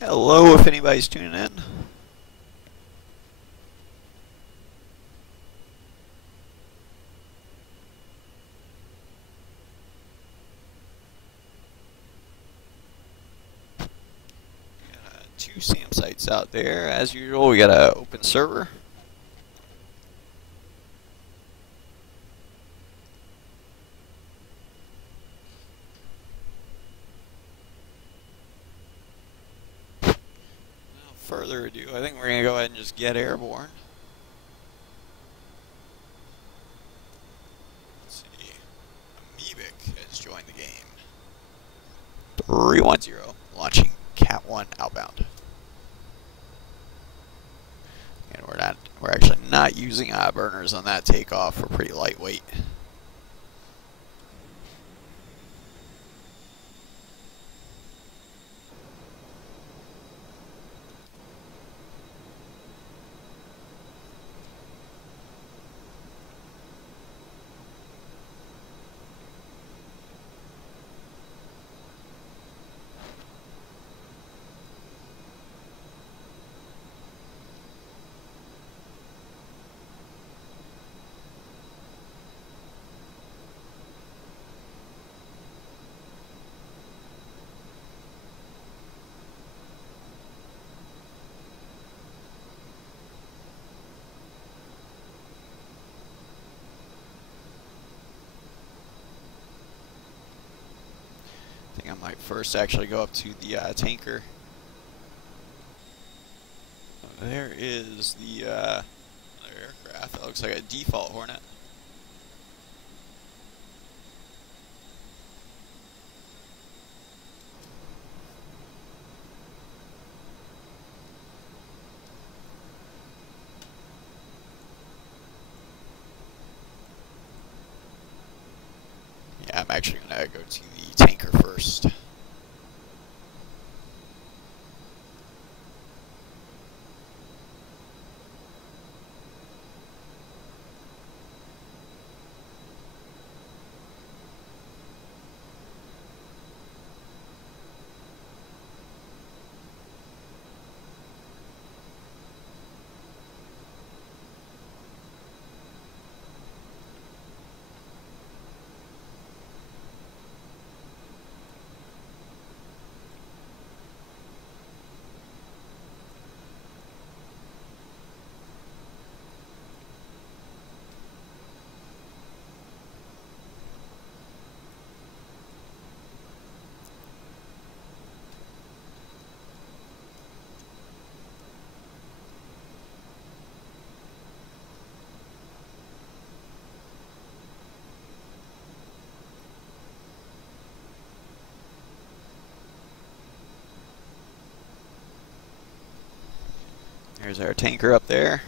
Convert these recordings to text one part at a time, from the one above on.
Hello, if anybody's tuning in. Two SAM sites out there. As usual, we got an open server. Without further ado, I think we're going to go ahead and just get airborne. Let's see. Amoebic has joined the game. 310, launching Cat 1 outbound. And we're actually not using burners on that takeoff. We're pretty lightweight. I think I might first actually go up to the tanker. There is the other aircraft. That looks like a default Hornet. Yeah, I'm actually going to go to the tanker first. There's our tanker up there.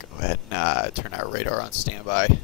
Go ahead and turn our radar on standby.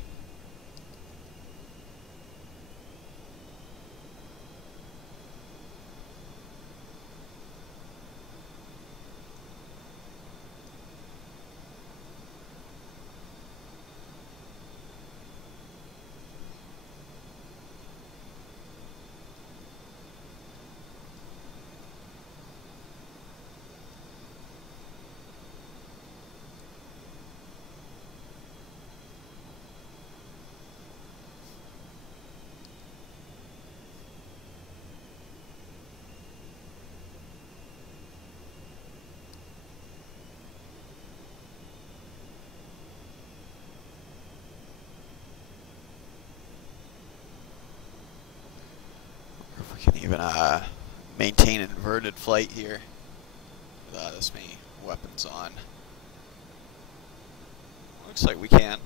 Even maintain inverted flight here without this many weapons on. Looks like we can.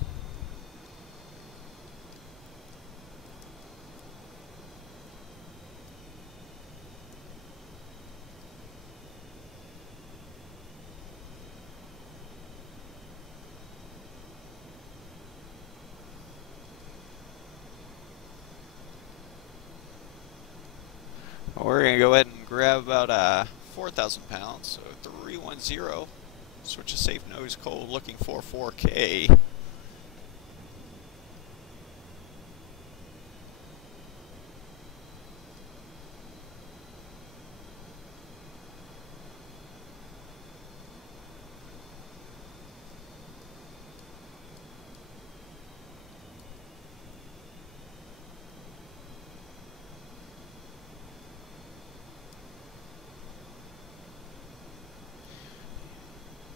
We're going to go ahead and grab about 4,000 pounds, so 310. Switch to safe nose cold, looking for 4K.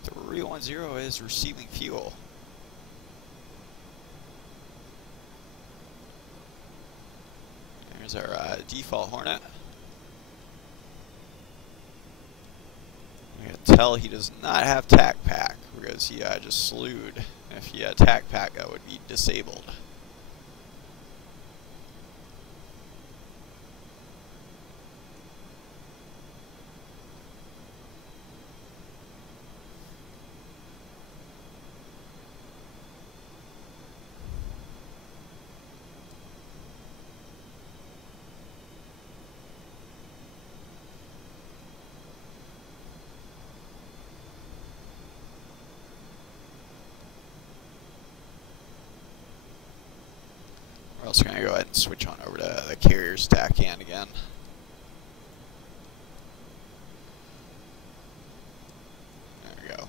The 310 is receiving fuel. There's our default Hornet. We can tell he does not have TAC pack because he just slewed. If he had TAC pack, that would be disabled. We're also going to go ahead and switch on over to the carrier stack hand again. There we go.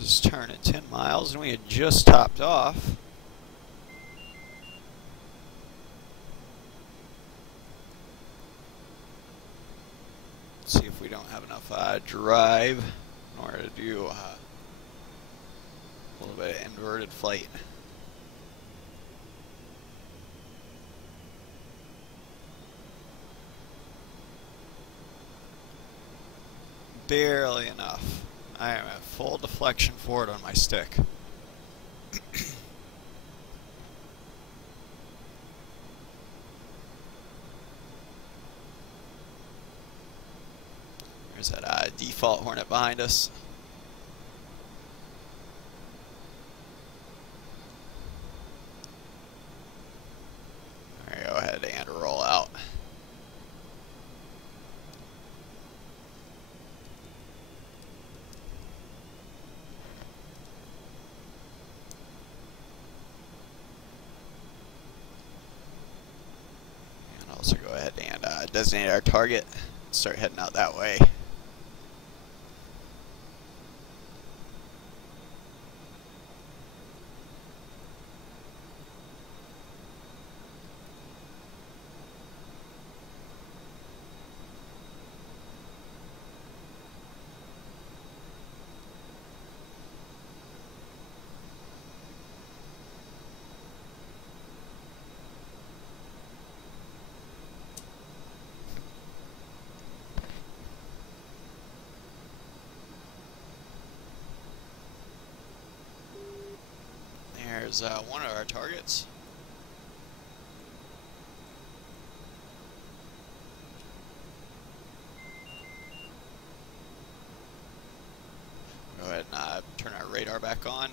Just turn at 10 miles, and we had just topped off. Let's see if we don't have enough drive in order to do a little bit of inverted flight. Barely enough. I am at full deflection forward on my stick. There's that default Hornet behind us. All right, go ahead and roll out. Also go ahead and designate our target. Start heading out that way. There's one of our targets. radar back on.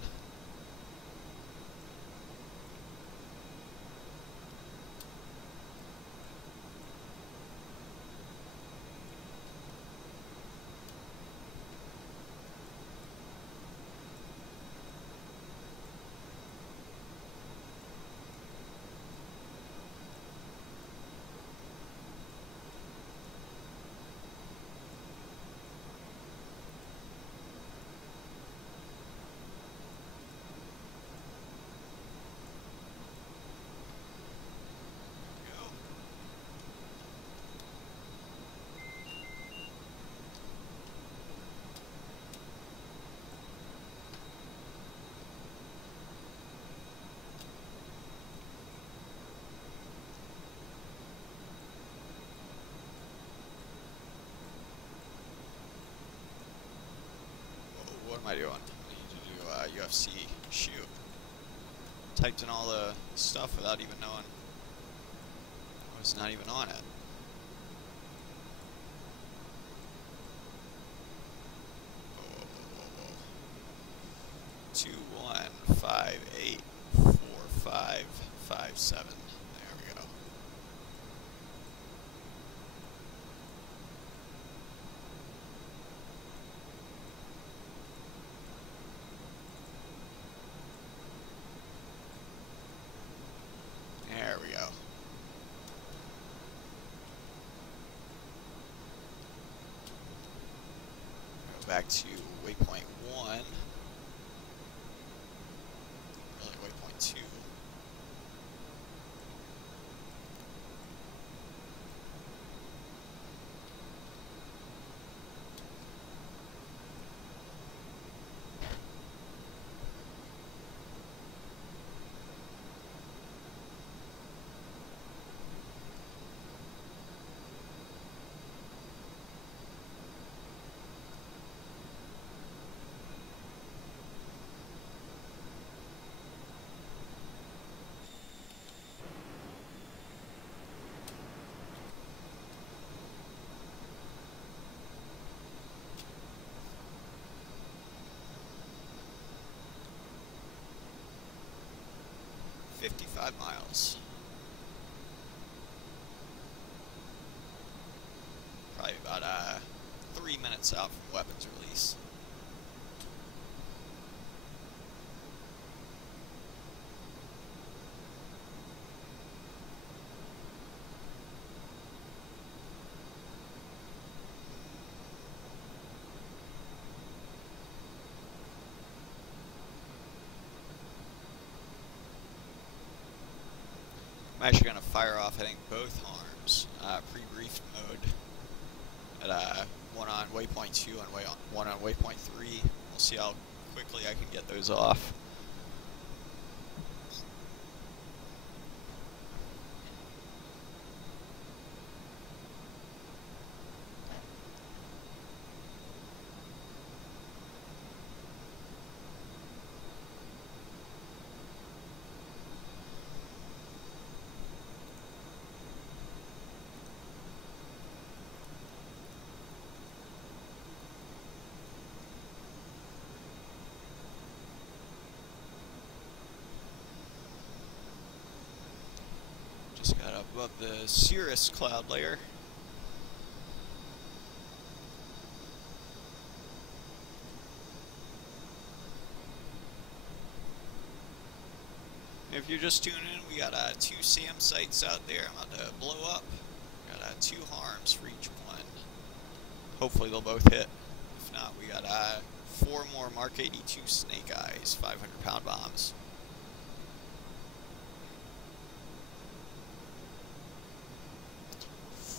What am I doing? I need to do UFC shoot. Typed in all the stuff without even knowing I was not even on it. Whoa. 21584557. There we go. There we go. Go back to waypoint 1. Really, waypoint 2. $55 miles. Probably about 3 minutes out from weapons release. I'm actually going to fire off, I think, both arms, pre-briefed mode, at one on waypoint 2 and one on waypoint 3. We'll see how quickly I can get those off. Just got up above the cirrus cloud layer. If you're just tuning in, we got 2 SAM sites out there I'm about to blow up. Got 2 harms for each one. Hopefully they'll both hit. If not, we got 4 more Mark 82 Snake Eyes, 500-pound bombs.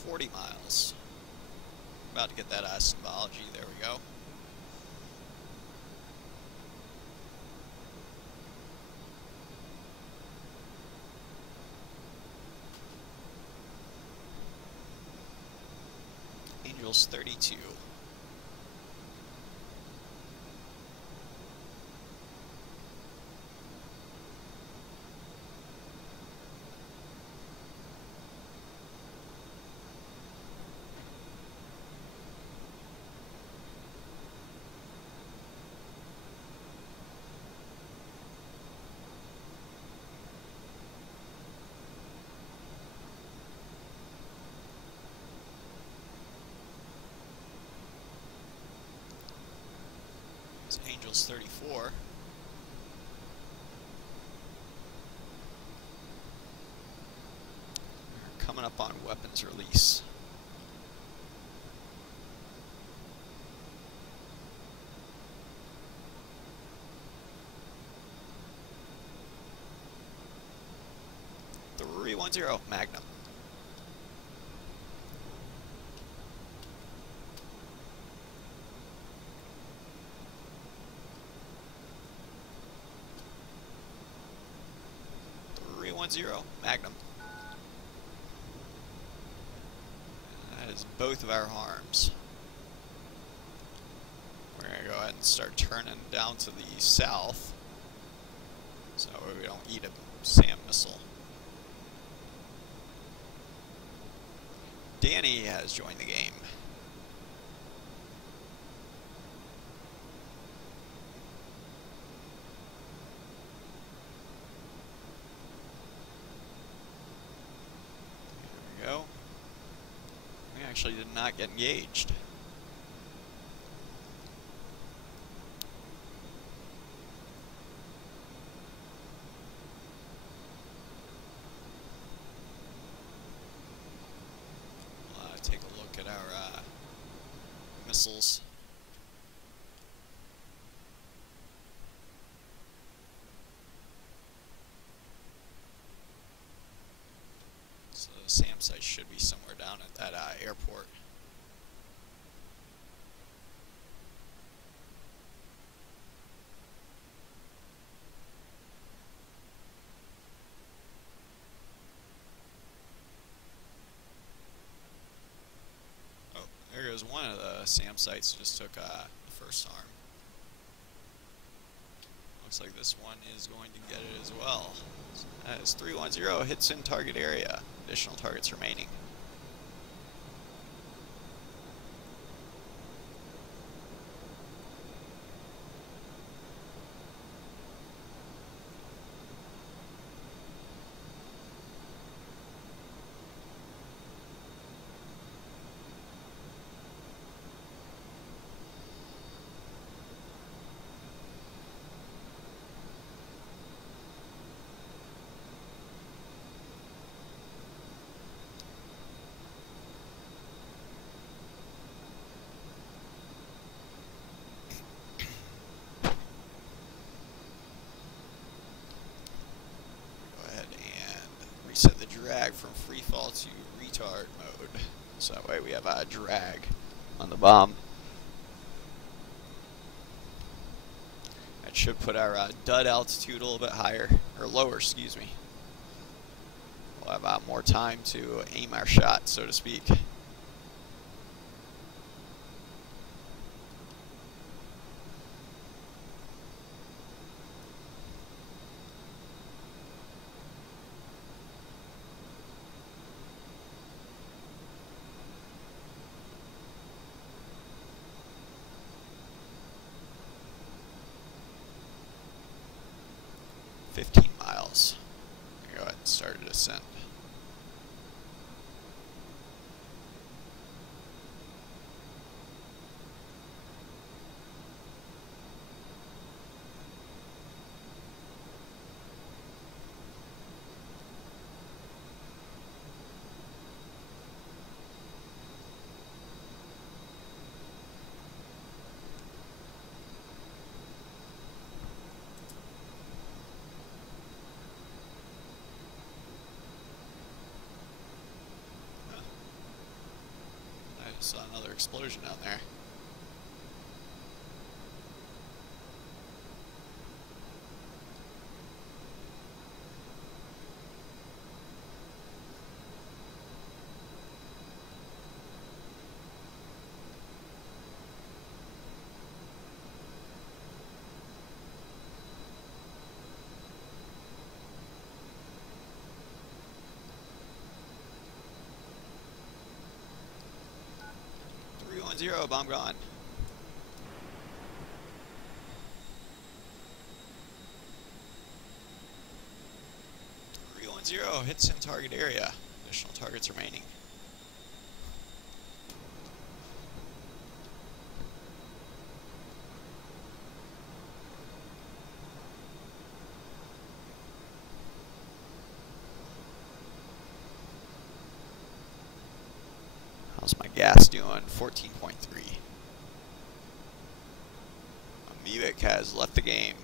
$40 miles. About to get that symbology. There we go. Angels 32. It's Angels 34. We're coming up on weapons release. .310 Magnum. Magnum. That is both of our harms. We're going to go ahead and start turning down to the south, so that way we don't eat a SAM missile. Danny has joined the game. Go. We actually did not get engaged. Take a look at our missiles. So the SAM site should be somewhere down at that airport. Oh, there goes one of the SAM sites. Just took the first arm. Looks like this one is going to get it as well. So that is 310, hits in target area. Additional targets remaining. Set the drag from free fall to retard mode, so that way we have a drag on the bomb. That should put our dud altitude a little bit higher, or lower, excuse me. We'll have more time to aim our shot, so to speak. Miles. Go ahead and start a descent. Saw another explosion down there. .0, bomb gone. .0, hits in target area. Additional targets remaining. How's my gas doing? 14.3. Amoebic has left the game.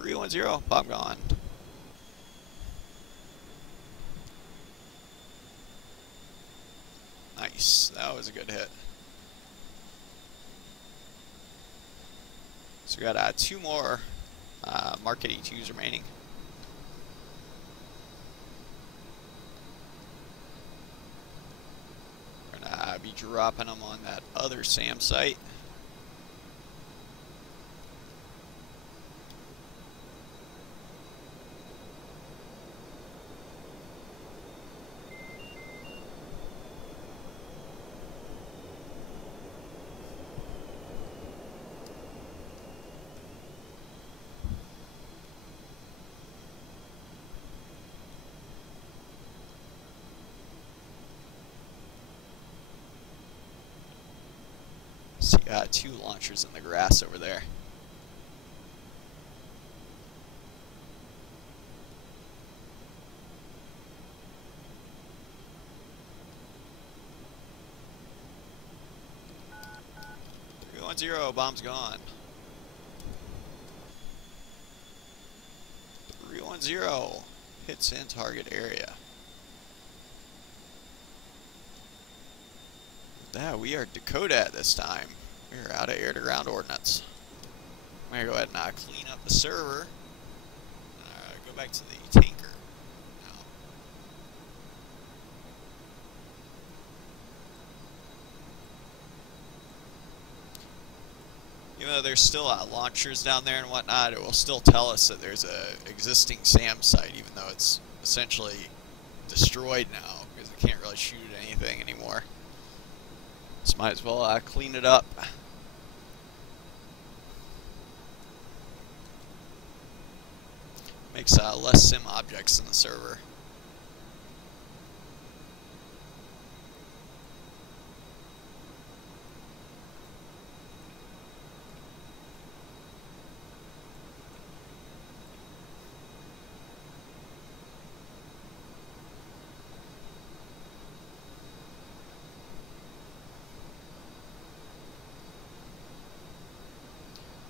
.310, pop gone. Nice, that was a good hit. So we got 2 more Market E2s remaining. We're gonna be dropping them on that other SAM site. See, 2 launchers in the grass over there. .310, bomb's gone. .310 hits in target area. That we are Dakota at this time. We are out of air-to-ground ordnance. I'm gonna go ahead and clean up the server. Go back to the tanker now. Even though there's still launchers down there and whatnot, it will still tell us that there's a existing SAM site, even though it's essentially destroyed now because it can't really shoot at anything anymore. So might as well clean it up. Makes less sim objects in the server.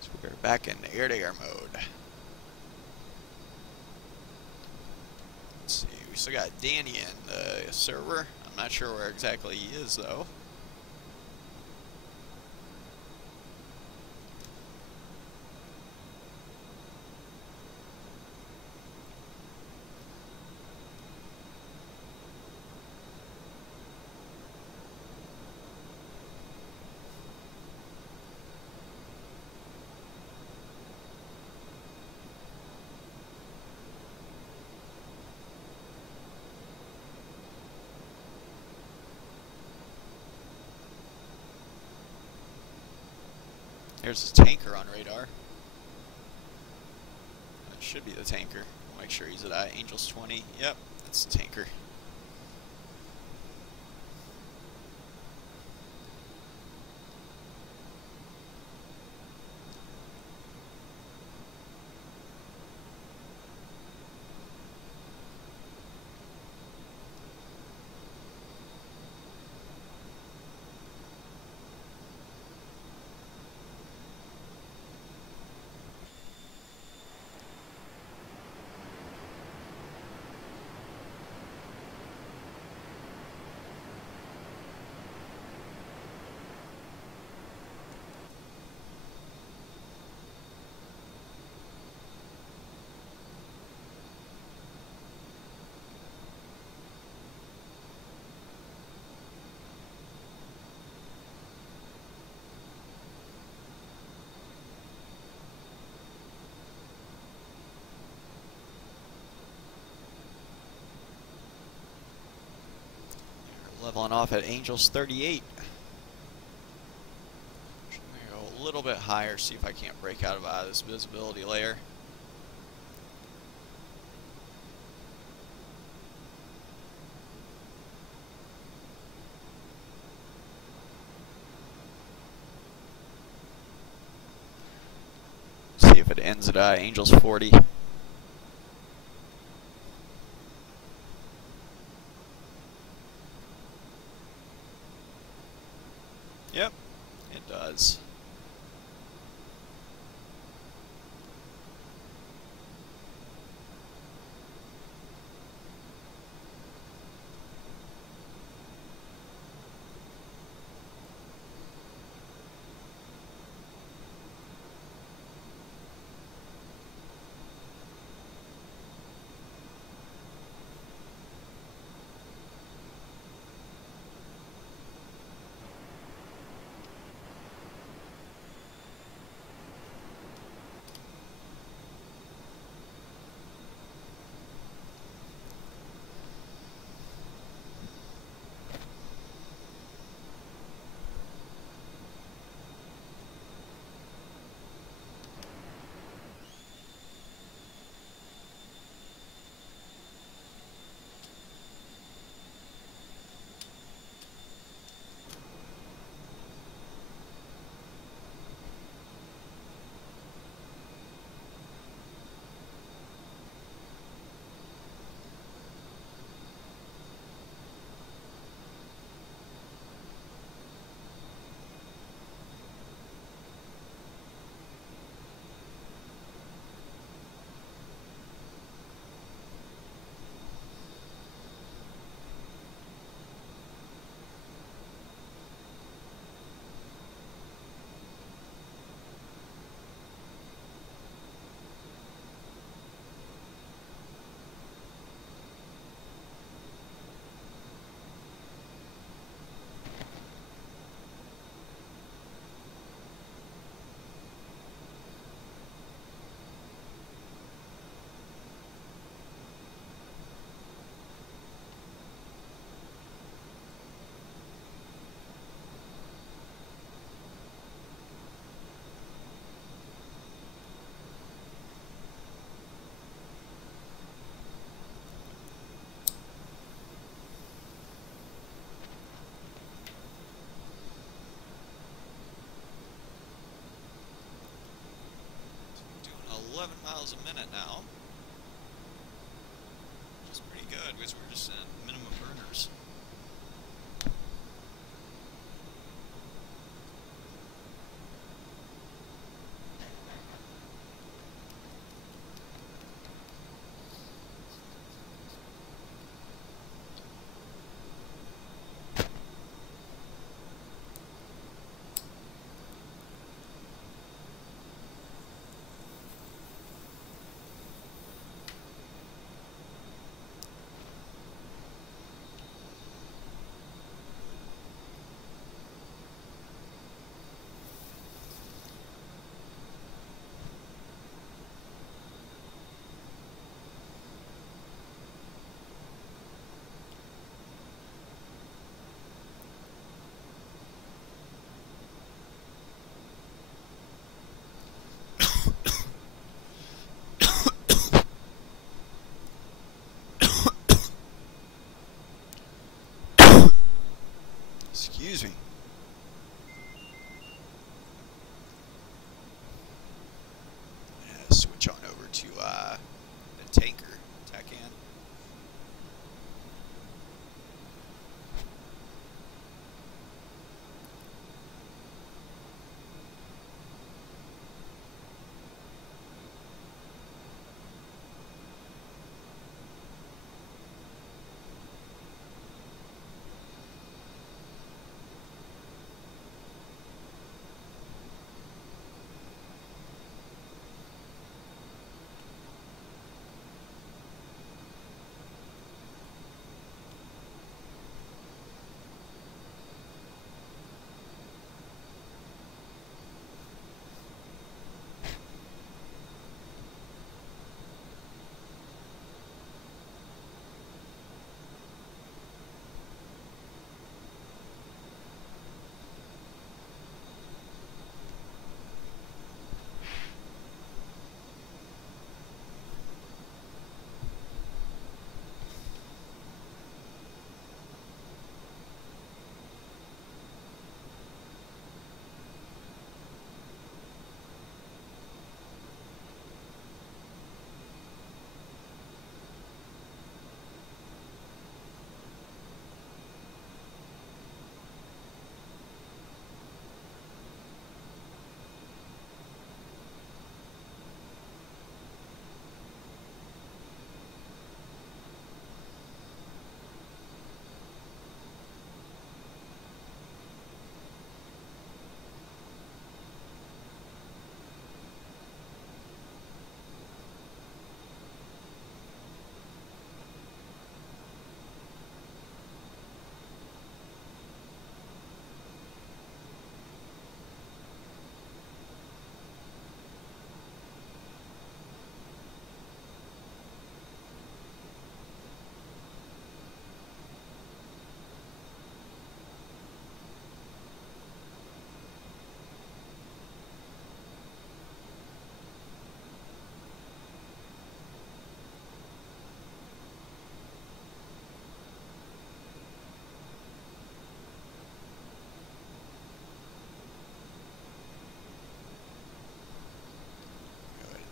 So we're back in air-to-air mode. Let's see, we still got Danny in the server. I'm not sure where exactly he is though. There's a tanker on radar. That should be the tanker. I'll make sure he's at Angels 20. Yep, that's the tanker. Leveling off at Angels 38. I'm gonna go a little bit higher, see if I can't break out of this visibility layer. if it ends at Angels 40. Yep, it does. Doing 11 miles a minute now. Which is pretty good because we're just at minimum burners. Excuse me. I'm gonna switch on over to the tanker Tech-An.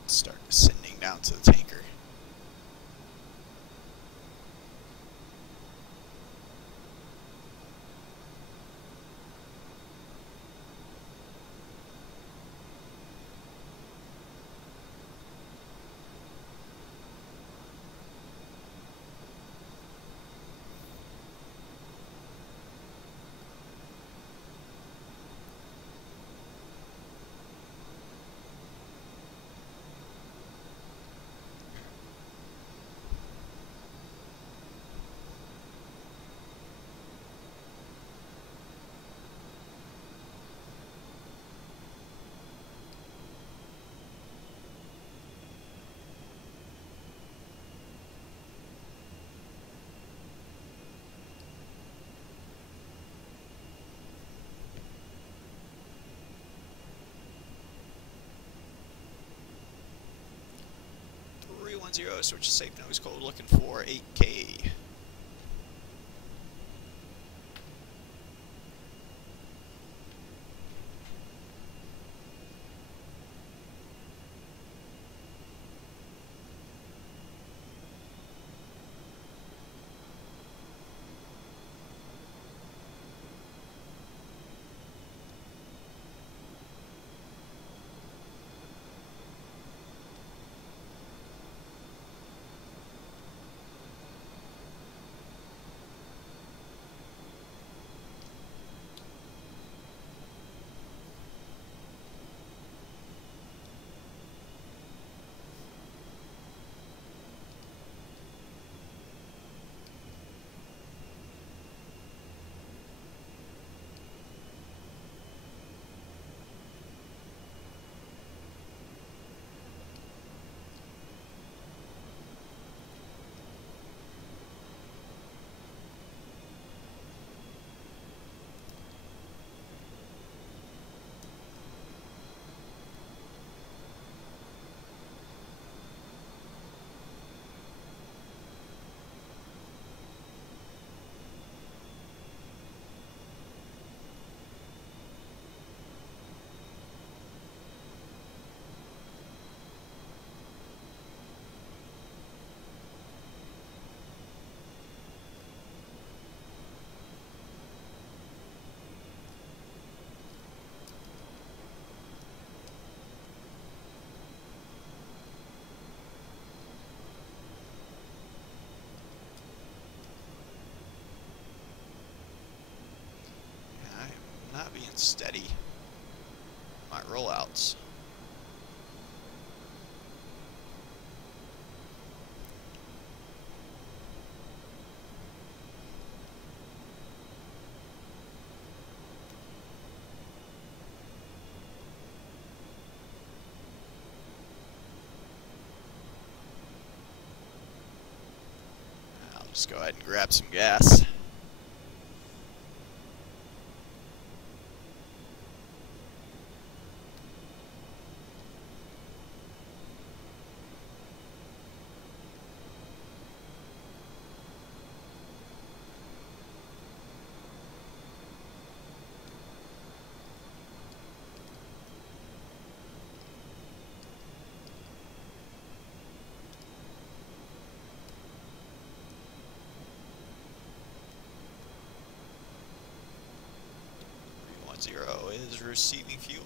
Start descending down to the tanker. Switch to safe nose code, looking for 8K. Not being steady. My rollouts. I'll just go ahead and grab some gas. Zero is receiving fuel.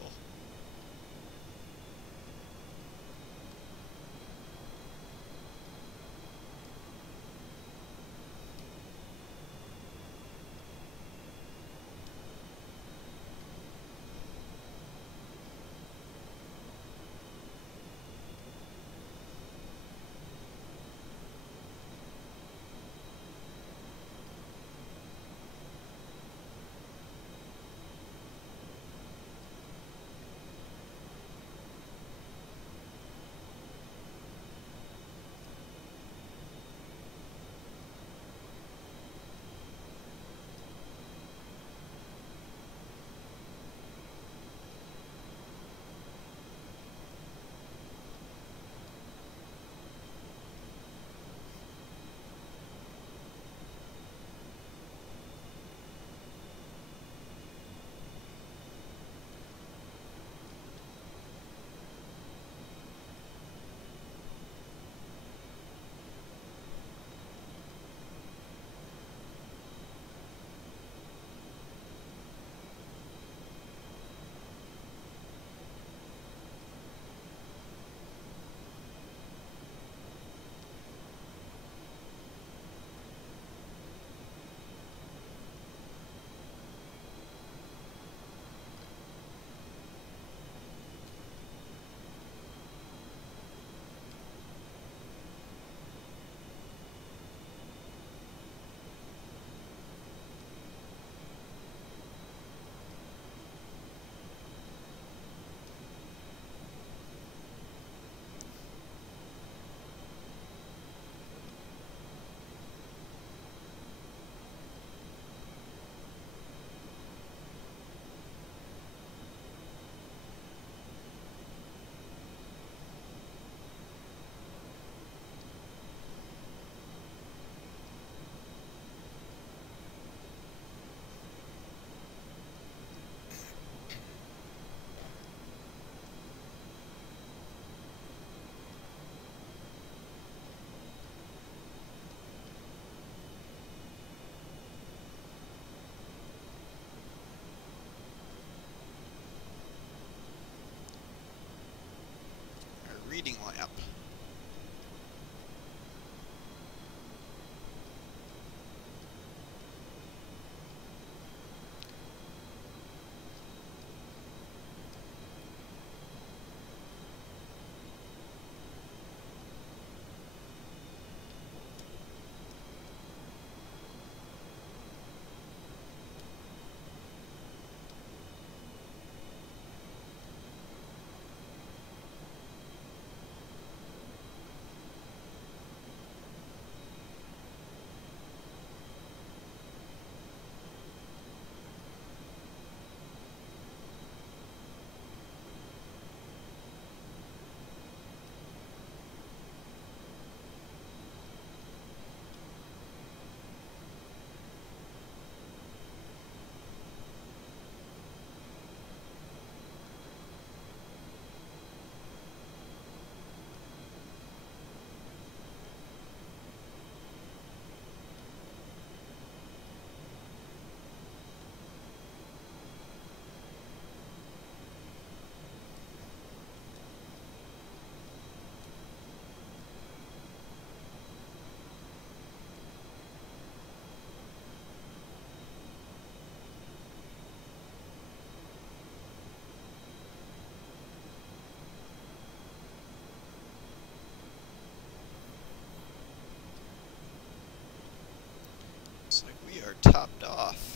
are topped off.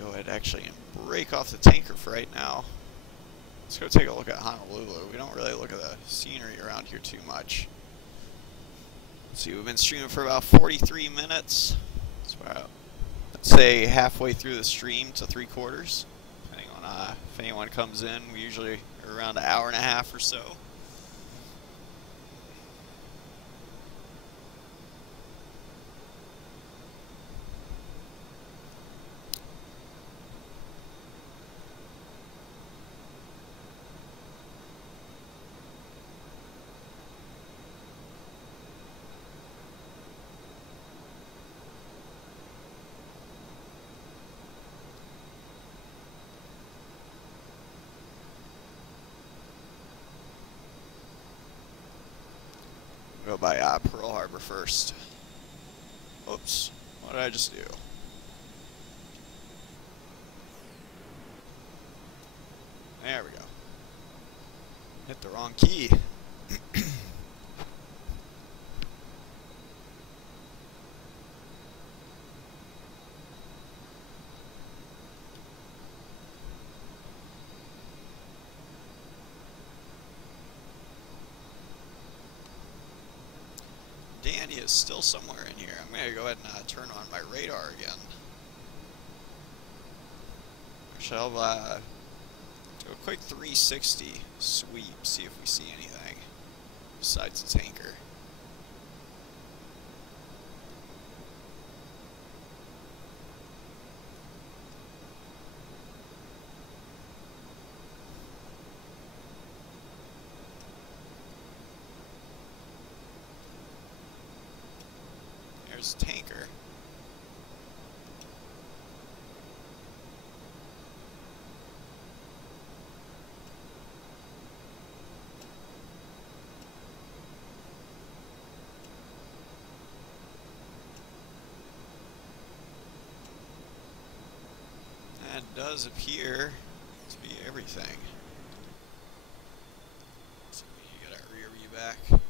Go ahead actually and break off the tanker for right now. Let's go take a look at Honolulu. We don't really look at the scenery around here too much. Let's see, we've been streaming for about 43 minutes. It's about, let's say, halfway through the stream to 3/4. Depending on if anyone comes in, we usually are around an hour and a half or so. Go by Pearl Harbor first. Oops, what did I just do? There we go. Hit the wrong key. Danny is still somewhere in here. I'm going to go ahead and turn on my radar again. Shall do a quick 360 sweep, see if we see anything besides the tanker. There's a tanker. That does appear to be everything. So you got our rear view back.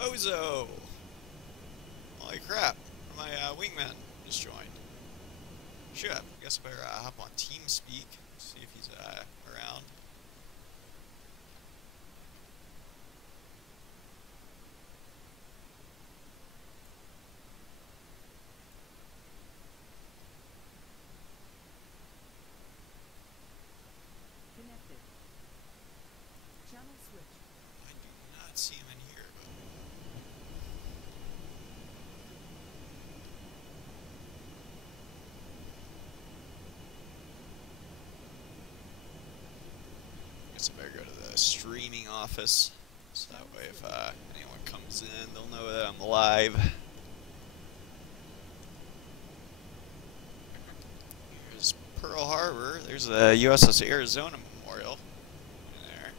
Bozo! Holy crap, my wingman just joined. Shit, I guess I better hop on TeamSpeak, see if he's around. Connected. Channel switch. I do not see him in here, but... guess I better go to the streaming office, so that way if anyone comes in, they'll know that I'm live. Here's Pearl Harbor. There's the USS Arizona Memorial in there.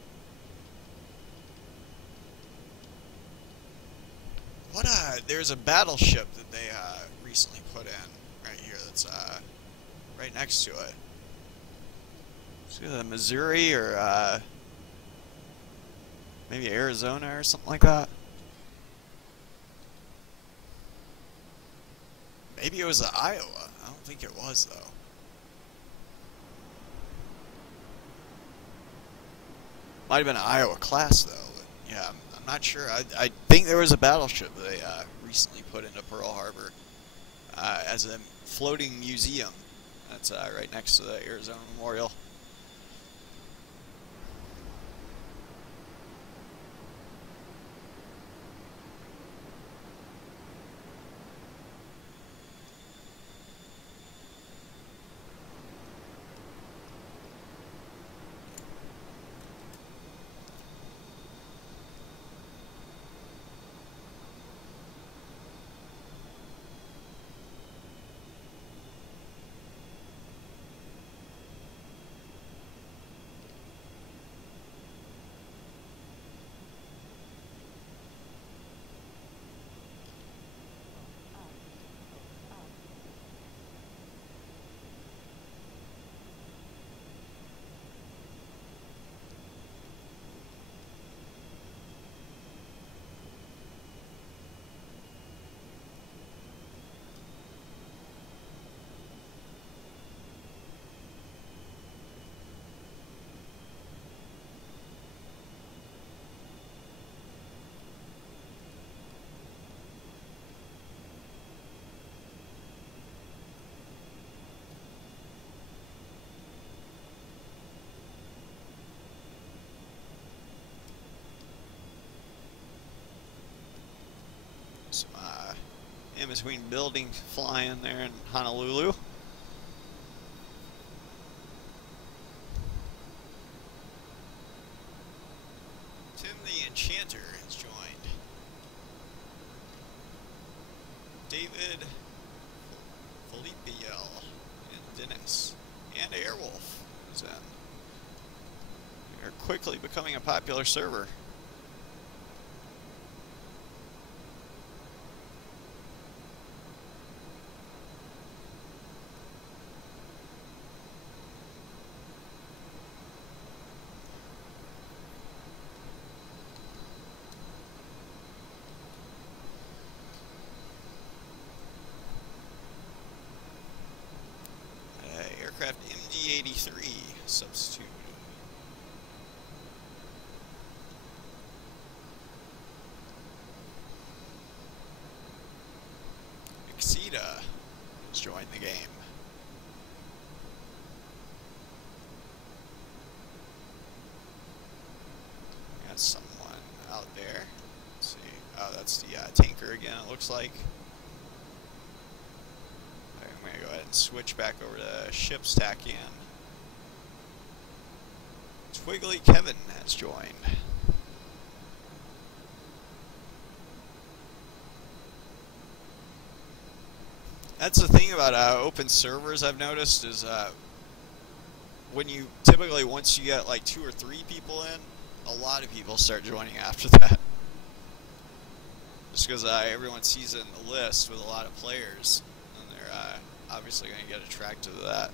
What there's a battleship that they recently put in right here that's right next to it. See the Missouri or maybe Arizona or something like that. Maybe it was the Iowa. I don't think it was though. Might have been an Iowa class though. But yeah, I'm not sure. I think there was a battleship that they recently put into Pearl Harbor as a floating museum. That's right next to the Arizona Memorial. Some in-between buildings flying there in Honolulu. Tim the Enchanter has joined. David, Felipiel, and Dennis, and Airwolf is in. They're quickly becoming a popular server. Aircraft MD-83 substitute. Exida has joined the game. Got someone out there. Let's see. Oh, that's the tanker again, it looks like. I'm going to go ahead and switch back over to ship's tack in. Twiggly Kevin has joined. That's the thing about open servers I've noticed is when you typically, once you get like 2 or 3 people in, a lot of people start joining after that. Just because everyone sees it in the list with a lot of players, and they're obviously going to get attracted to that.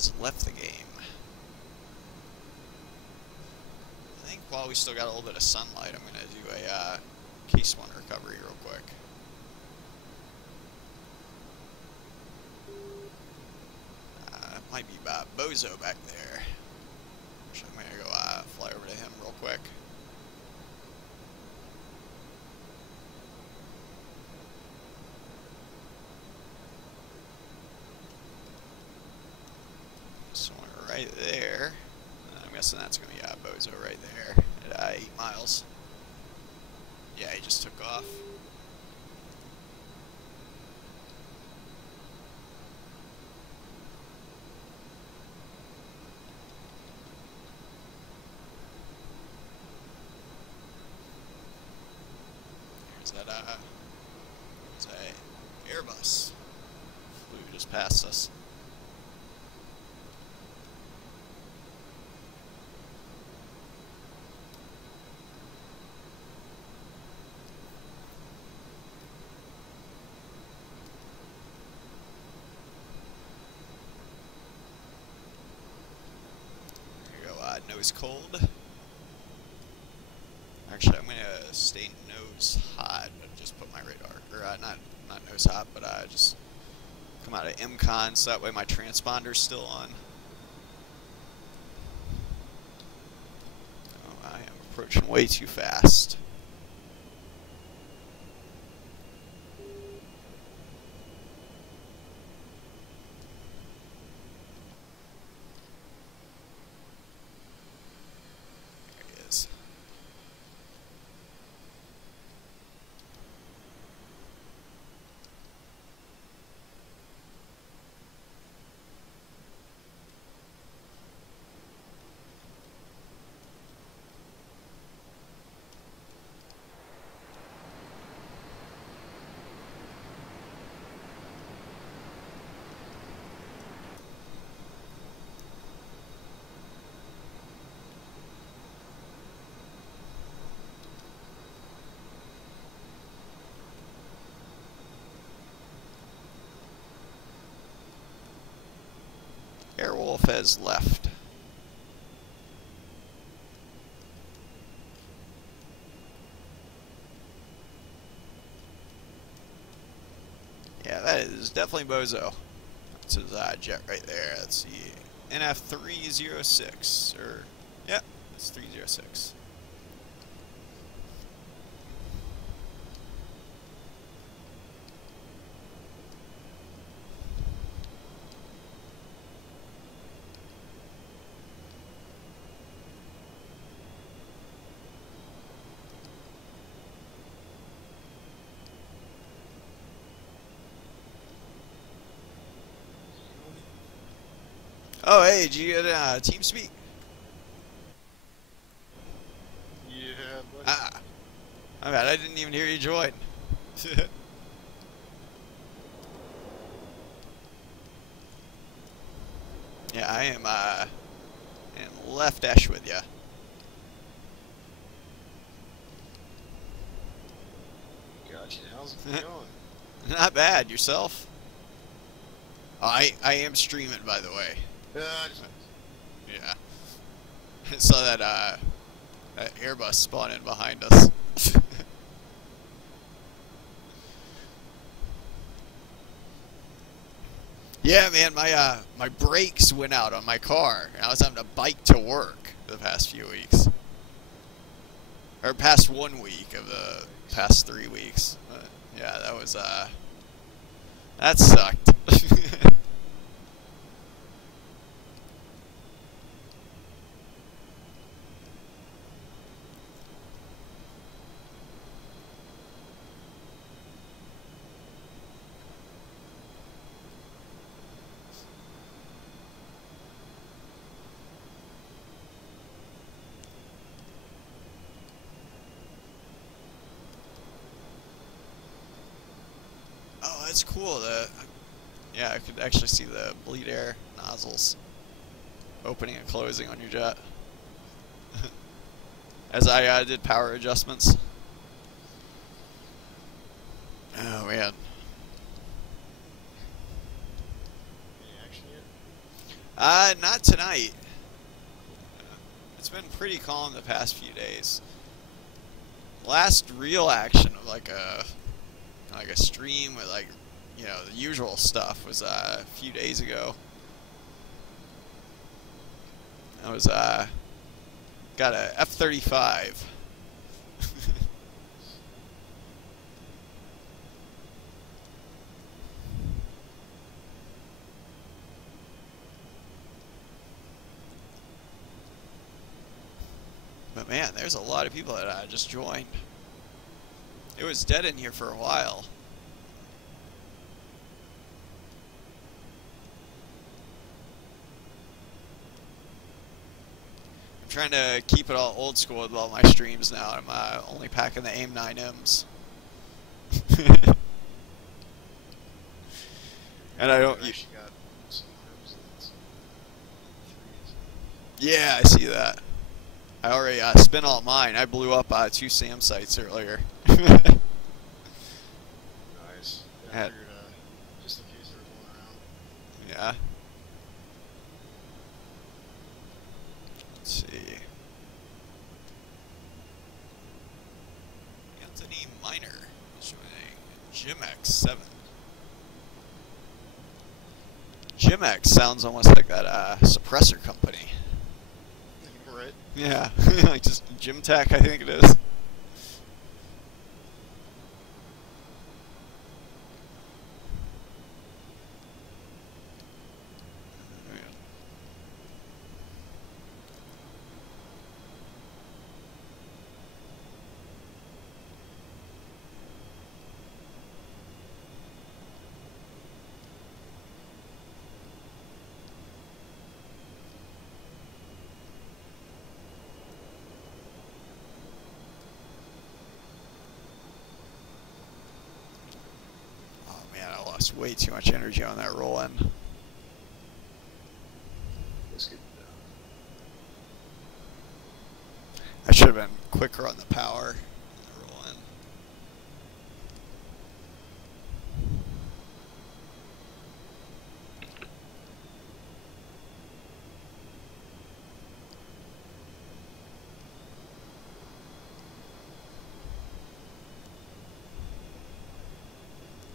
hasn't left the game. I think while we still got a little bit of sunlight, I'm going to do a case one recovery real quick. Might be Bozo back there. So I'm going to go fly over to him real quick. Someone right there. I'm guessing that's going to be Bozo right there at 8 miles. Yeah, he just took off. There's a Airbus. Flew just past us. There you go, nose cold. Actually, I'm gonna stay nose hot. Just put my radar, or not nose hot, but just come out of MCON, so that way my transponder's still on. Oh, I am approaching way too fast. There he is. Airwolf has left. Yeah, that is definitely Bozo. That's his jet right there. Let's see. NF306. Or, yeah, it's 306. Oh, hey, did you get team speak? Yeah, buddy. Ah, my bad. I didn't even hear you join. Yeah, I am in left-ish with you. Gotcha. How's it going? Not bad. Yourself? Oh, I am streaming, by the way. Yeah. I saw that Airbus spawn in behind us. Yeah, man, my brakes went out on my car, and I was having to bike to work the past few weeks. Or past 1 week of the past 3 weeks. But yeah, that was that sucked. Oh, that's cool. Yeah, I could actually see the bleed air nozzles opening and closing on your jet. As I did power adjustments. Oh, man. Any action Not tonight. It's been pretty calm the past few days. Last real action of like a stream with like, you know, the usual stuff was a few days ago. I was got a F-35. But man, there's a lot of people that just joined. It was dead in here for a while. I'm trying to keep it all old school with all my streams now. I'm only packing the AIM 9Ms. And I don't. Yeah, I see that. I already spent all mine. I blew up 2 SAM sites earlier. Nice. Yeah, I figured, just in case there was one around. Yeah. Let's see. Anthony Miner is joining. Jimex7. Jimex sounds almost like that suppressor company. Right. Yeah, like just Gym Tech, I think it is. Way too much energy on that roll in. Let's get I should have been quicker on the power on the roll in.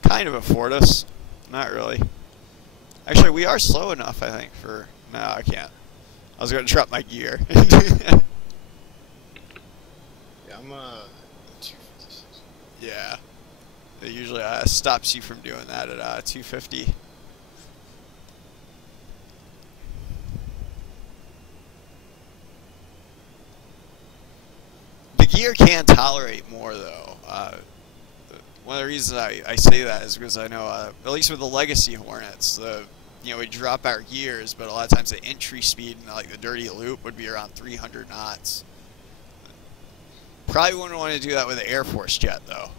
Kind of afford us. Not really. Actually, we are slow enough, I think, for... No, I can't. I was going to drop my gear. Yeah, I'm 256. Yeah. It usually stops you from doing that at 250. The gear can tolerate more, though. One of the reasons I say that is because I know, at least with the Legacy Hornets, we drop our gears, but a lot of times the entry speed in like the dirty loop would be around 300 knots. Probably wouldn't want to do that with an Air Force jet, though.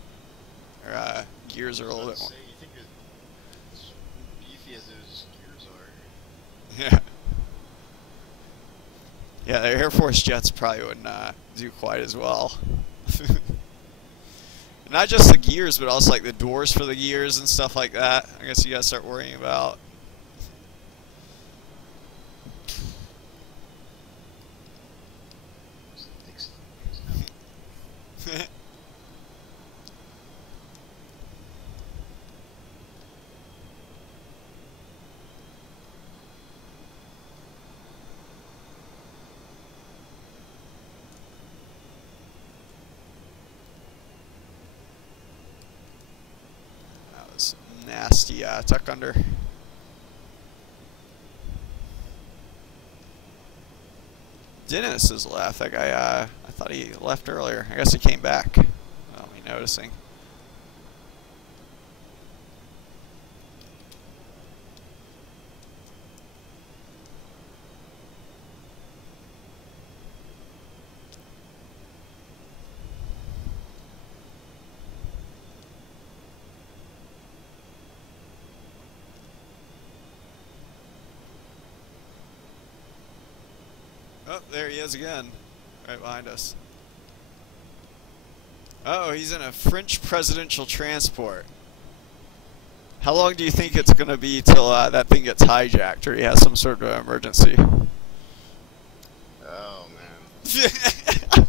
Our gears are a little bit more. You think it's beefy as those gears are? Yeah. Yeah, the Air Force jets probably wouldn't do quite as well. Not just the gears, but also like the doors for the gears and stuff like that. I guess you gotta start worrying about. Nasty tuck under. Dennis has left. That guy, I thought he left earlier. I guess he came back. Without me noticing. Oh, there he is again, right behind us. Oh, he's in a French presidential transport. How long do you think it's gonna be till that thing gets hijacked or he has some sort of emergency? Oh man. I'm gonna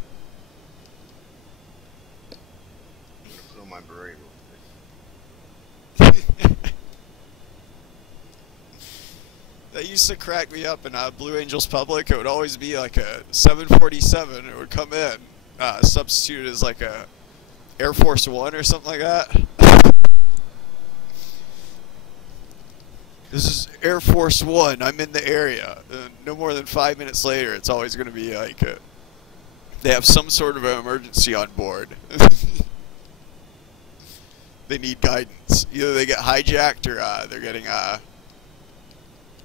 put on my beret real quick. That used to crack me up in Blue Angels Public. It would always be like a 747. It would come in, substituted as like a Air Force One or something like that. This is Air Force One. I'm in the area. No more than 5 minutes later, it's always going to be like they have some sort of an emergency on board. They need guidance. Either they get hijacked or they're getting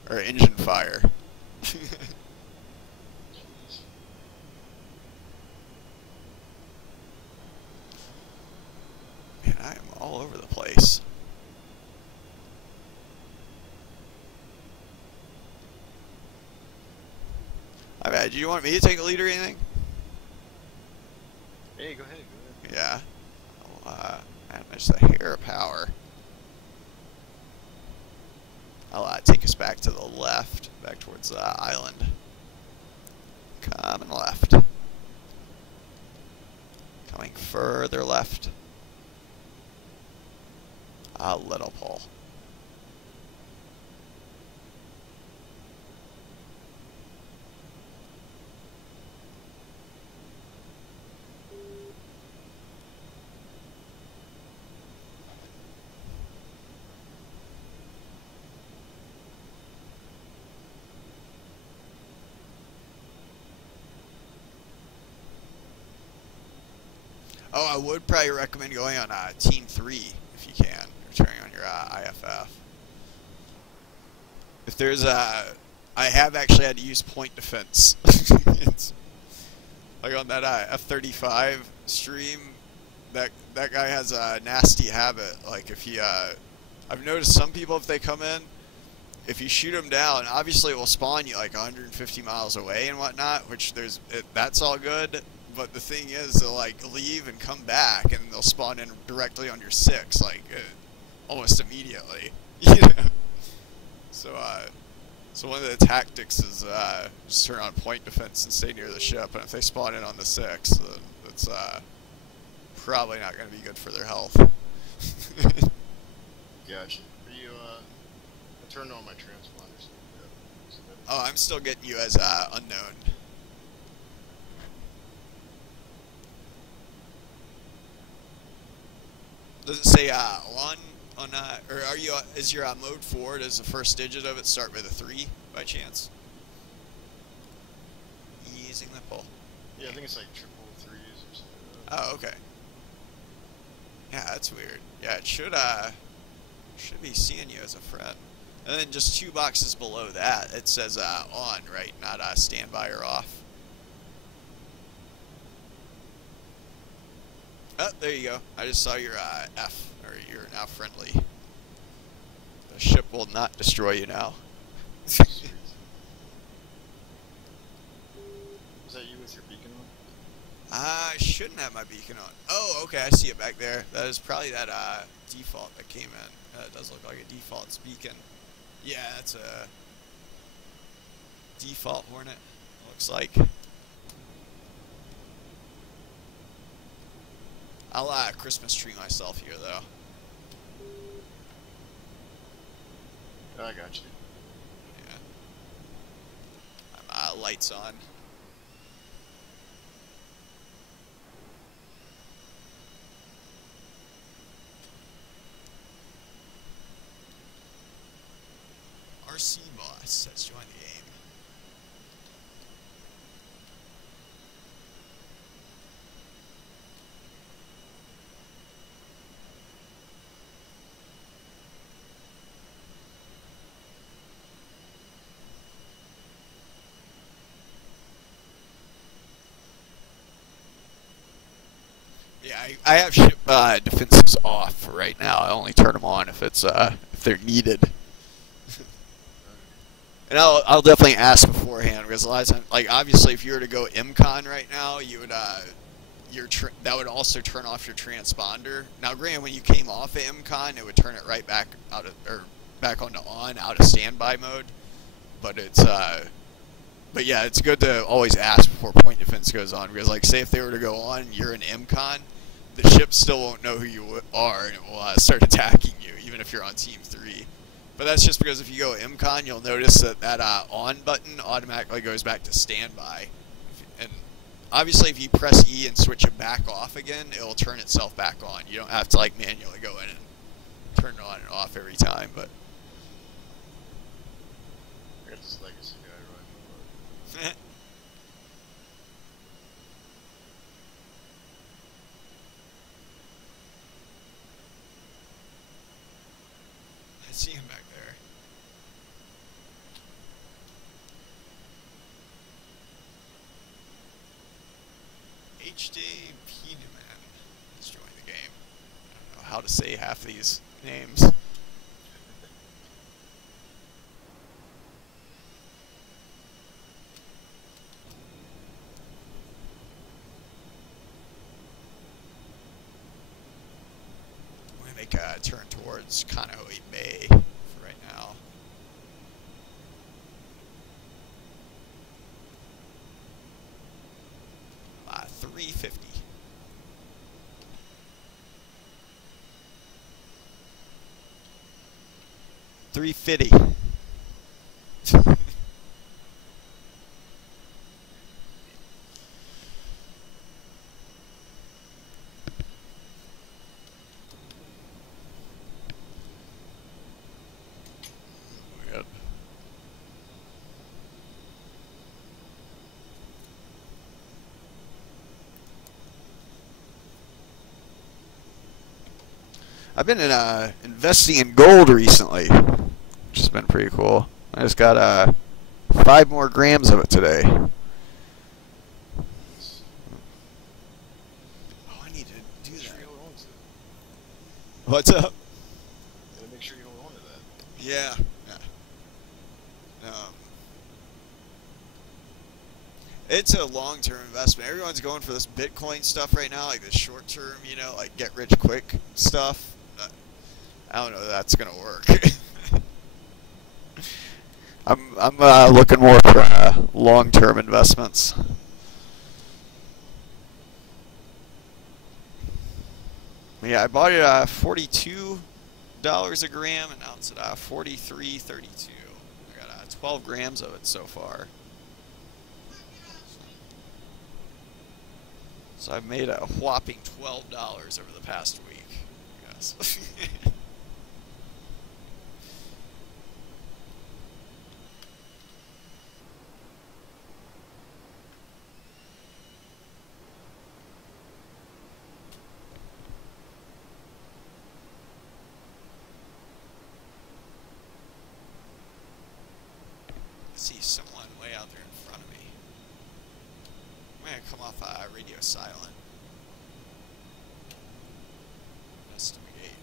or engine fire. Man, I am all over the place. My bad. Do you want me to take a lead or anything? Hey, go ahead. Yeah. I'll manage the hair power. I'll take us back to the left, back towards the island. Coming left. Coming further left. A little pull. Oh, I would probably recommend going on Team 3 if you can, turning on your IFF. If there's I have actually had to use point defense. It's, like on that F-35 stream, that guy has a nasty habit. Like if he, I've noticed some people, if they come in, if you shoot them down, obviously it will spawn you like 150 miles away and whatnot, which that's all good. But the thing is, they'll like leave and come back, and they'll spawn in directly on your 6, like almost immediately. You know? So, so one of the tactics is just turn on point defense and stay near the ship. And if they spawn in on the 6, then it's probably not going to be good for their health. Gotcha. Are you I turned on my transponders. Oh, I'm still getting you as unknown. Does it say on or are you is your mode 4? Does the first digit of it start with a 3 by chance? Easing the pull. Yeah, I think it's like 333s or something like that. Oh, okay. Yeah, that's weird. Yeah, it should be seeing you as a friend. And then just 2 boxes below that, it says on, right? Not standby or off. Oh, there you go. I just saw your F, or you're now friendly. The ship will not destroy you now. Is that you with your beacon on? I shouldn't have my beacon on. Oh, okay, I see it back there. That is probably that default that came in. It does look like a default beacon. Yeah, that's a default Hornet, looks like. I'll Christmas tree myself here, though. Oh, I got you. Yeah. Lights on. RC Boss has joined the game. Yeah, I have ship defenses off right now. I only turn them on if it's if they're needed. And I'll definitely ask beforehand, because a lot of times, like obviously if you were to go MCON right now, you would that would also turn off your transponder. Now, granted, when you came off of MCON, it would turn it right back out of or back onto on out of standby mode. But but yeah, it's good to always ask before point defense goes on, because like say if they were to go on and you're in MCON, the ship still won't know who you are and it will start attacking you, even if you're on Team 3. But that's just because if you go MCON, you'll notice that on button automatically goes back to standby. And obviously if you press E and switch it back off again, it'll turn itself back on. You don't have to like manually go in and turn it on and off every time. But I got this legacy guy running. I see him back there. HD Peterman has joined the game. I don't know how to say half these names. I'm gonna make a turn towards Kanoe Bay for right now. 350. $350. Yep. I've been investing in gold recently, which has been pretty cool. I just got 5 more grams of it today. Oh, I need to do that. What's up? Gotta make sure you don't own that. Yeah. It's a long-term investment. Everyone's going for this Bitcoin stuff right now, like this short-term, you know, like get-rich-quick stuff. I don't know if that's gonna work. I'm looking more for long-term investments. Yeah, I bought it at $42 a gram, and now it's at $43.32. I got 12 grams of it so far. So I've made a whopping $12 over the past week. Yes. I see someone way out there in front of me. I'm gonna come off radio silent. Investigate.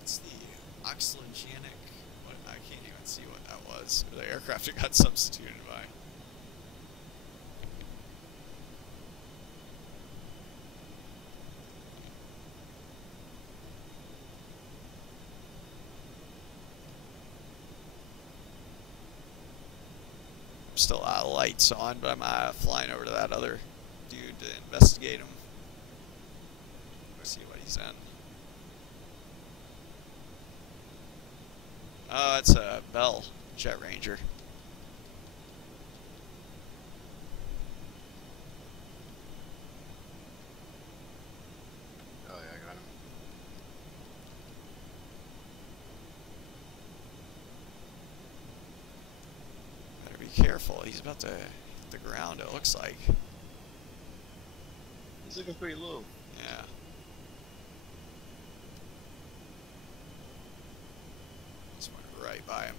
It's the oxygenic. What? I can't even see what that was. The aircraft it got substituted by. Still lights on, but I'm flying over to that other dude to investigate him. Go see what he's in. Oh, it's a Bell Jet Ranger. Oh yeah, I got him. Better be careful. He's about to hit the ground, it looks like. He's looking pretty low. Yeah. Just went right by him.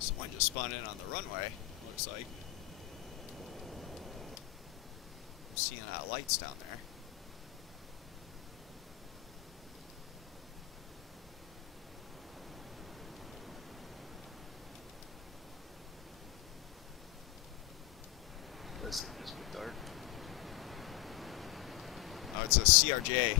Someone just spawned in on the runway, looks like. I'm seeing lights down there. This thing is a bit dark. Oh, it's a CRJ.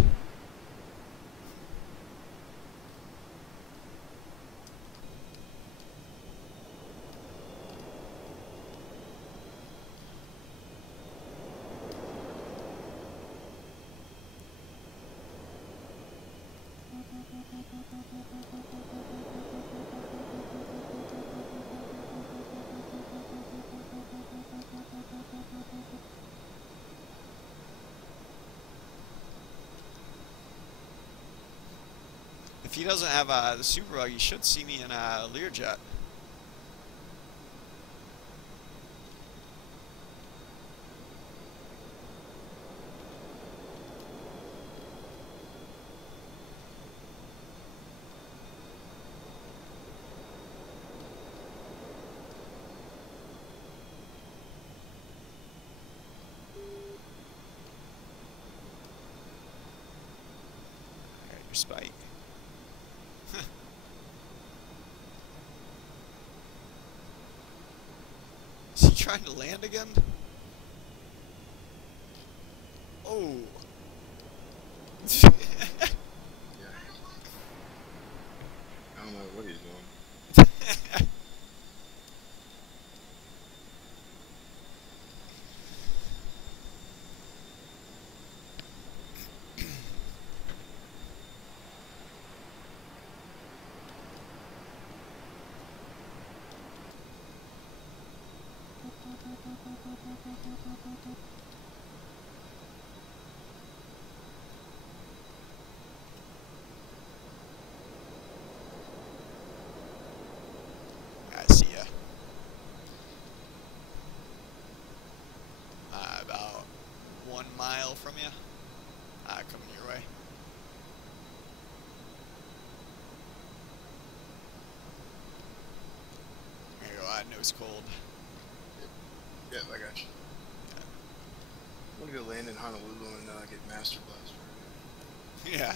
If he doesn't have the Superbug, you should see me in a Learjet. Alright, your spike. Is he trying to land again? Oh. Yeah. I don't know what he's doing. I see ya. About 1 mile from you. Coming your way. There you go. I know it's cold. Yep, I got you. I'm gonna go land in Honolulu and get Master Blast for Yeah.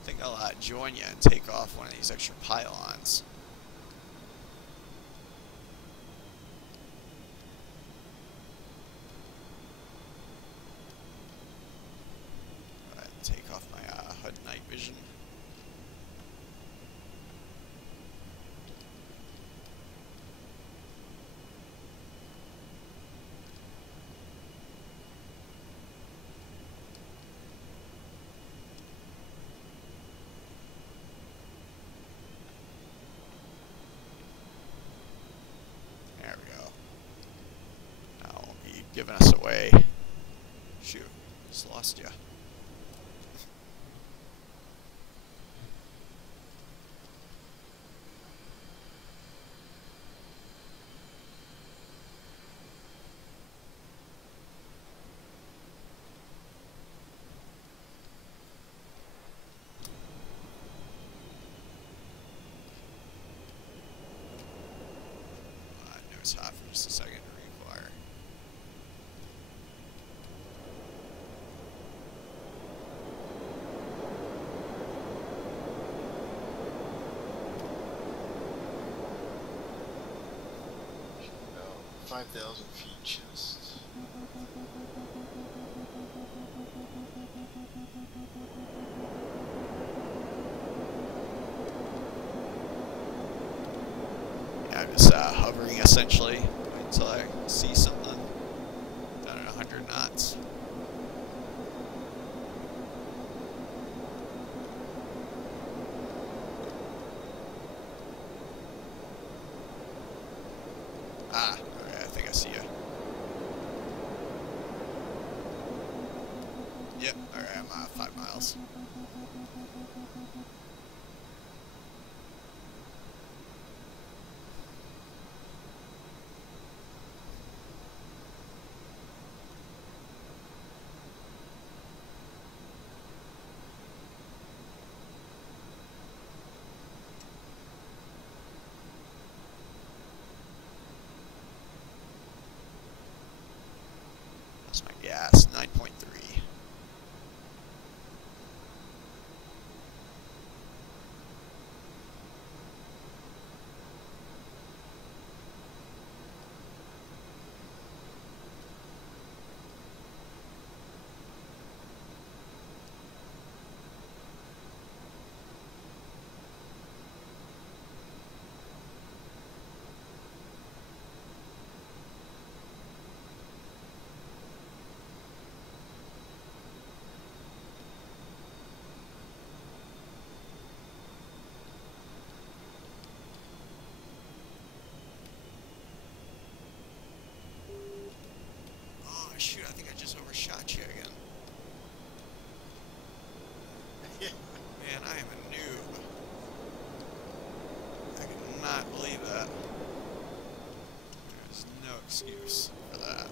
I think I'll join you and take off one of these extra pylons. Go ahead and take off my HUD night vision. There we go. Now won't be giving us away. Shoot, just lost ya. I know it's hot for just a second to require. about 5,000 feet just. Yeah, I'm just hovering essentially until I see something down at 100 knots. Okay, I think I see you. Yep, alright, I'm 5 miles. gas, 9.3. Oh shoot, I think I just overshot you again. Man, I am a noob. I cannot believe that. There's no excuse for that.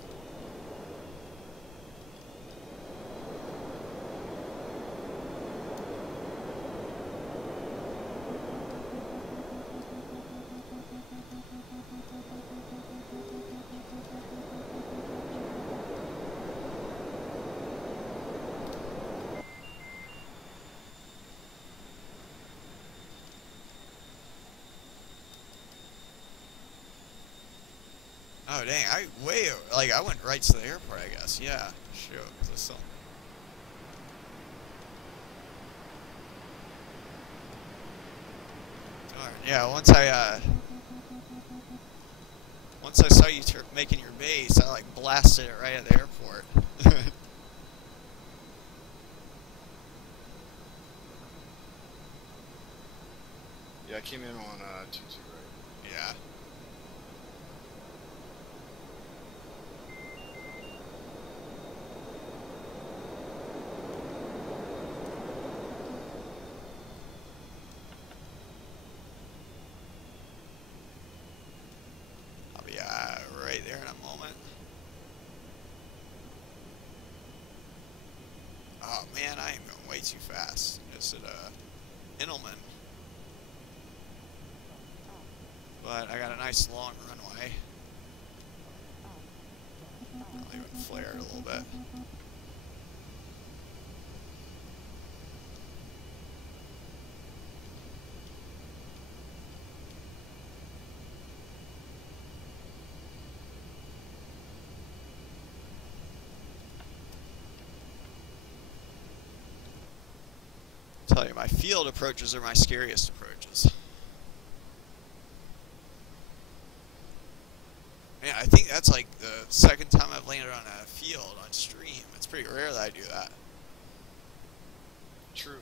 Oh dang, I went right to the airport, I guess. Yeah, sure. Darn. Yeah, once I saw you making your base, I like blasted it right at the airport. Yeah, I came in on 2-2, right? Yeah. I'll be right there in a moment. Oh man, I am going way too fast. Just at Inelman. But I got a nice long runway. I'll even flare it a little bit. I'll tell you, my field approaches are my scariest approaches. Man, I think that's like the second time I've landed on a field on stream. It's pretty rare that I do that. True.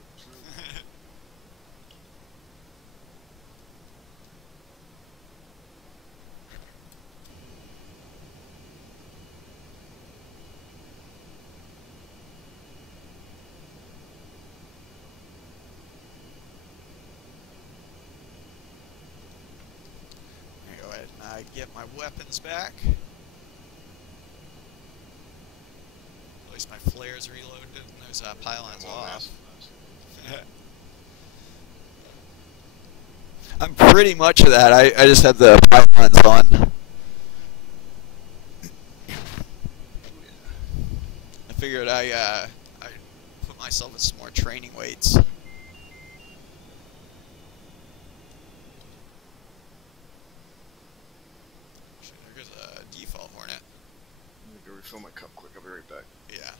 Go ahead and get my weapons back. At least my flares reloaded and those pylons off. I'm pretty much of that. I just have the pylons on. I figured I put myself in some more training weights. There's a default Hornet. Let me go refill my cup quick. I'll be right back. Yeah.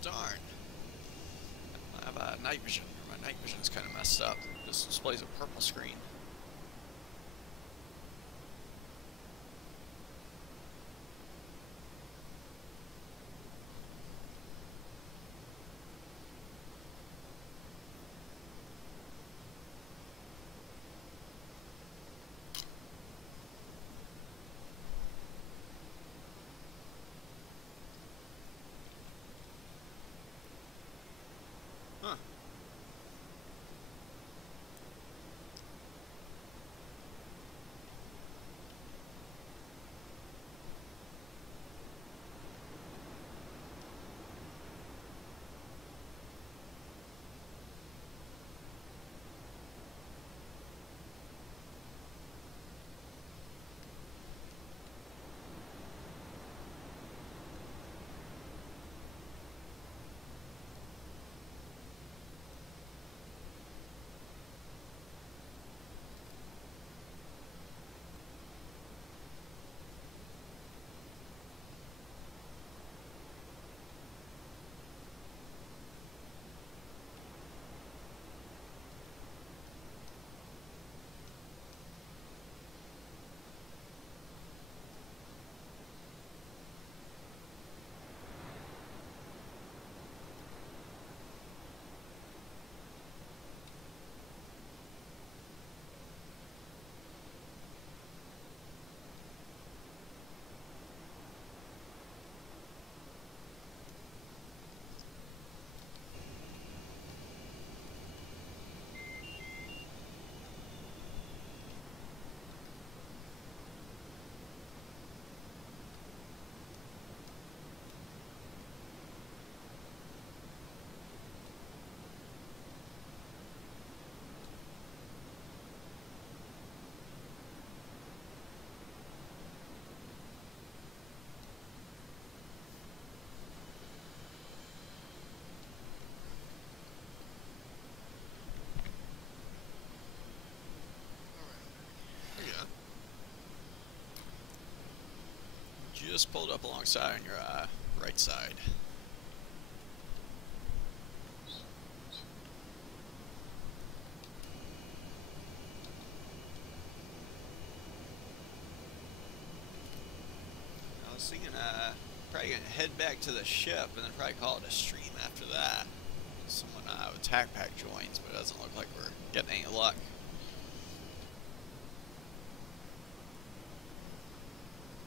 Darn. I have night vision. My night vision is kind of messed up. This displays a purple screen. Huh. Just pulled up alongside on your right side. I was thinking probably gonna head back to the ship and then probably call it a stream after that. Someone with Tac Pack joins, but it doesn't look like we're getting any luck.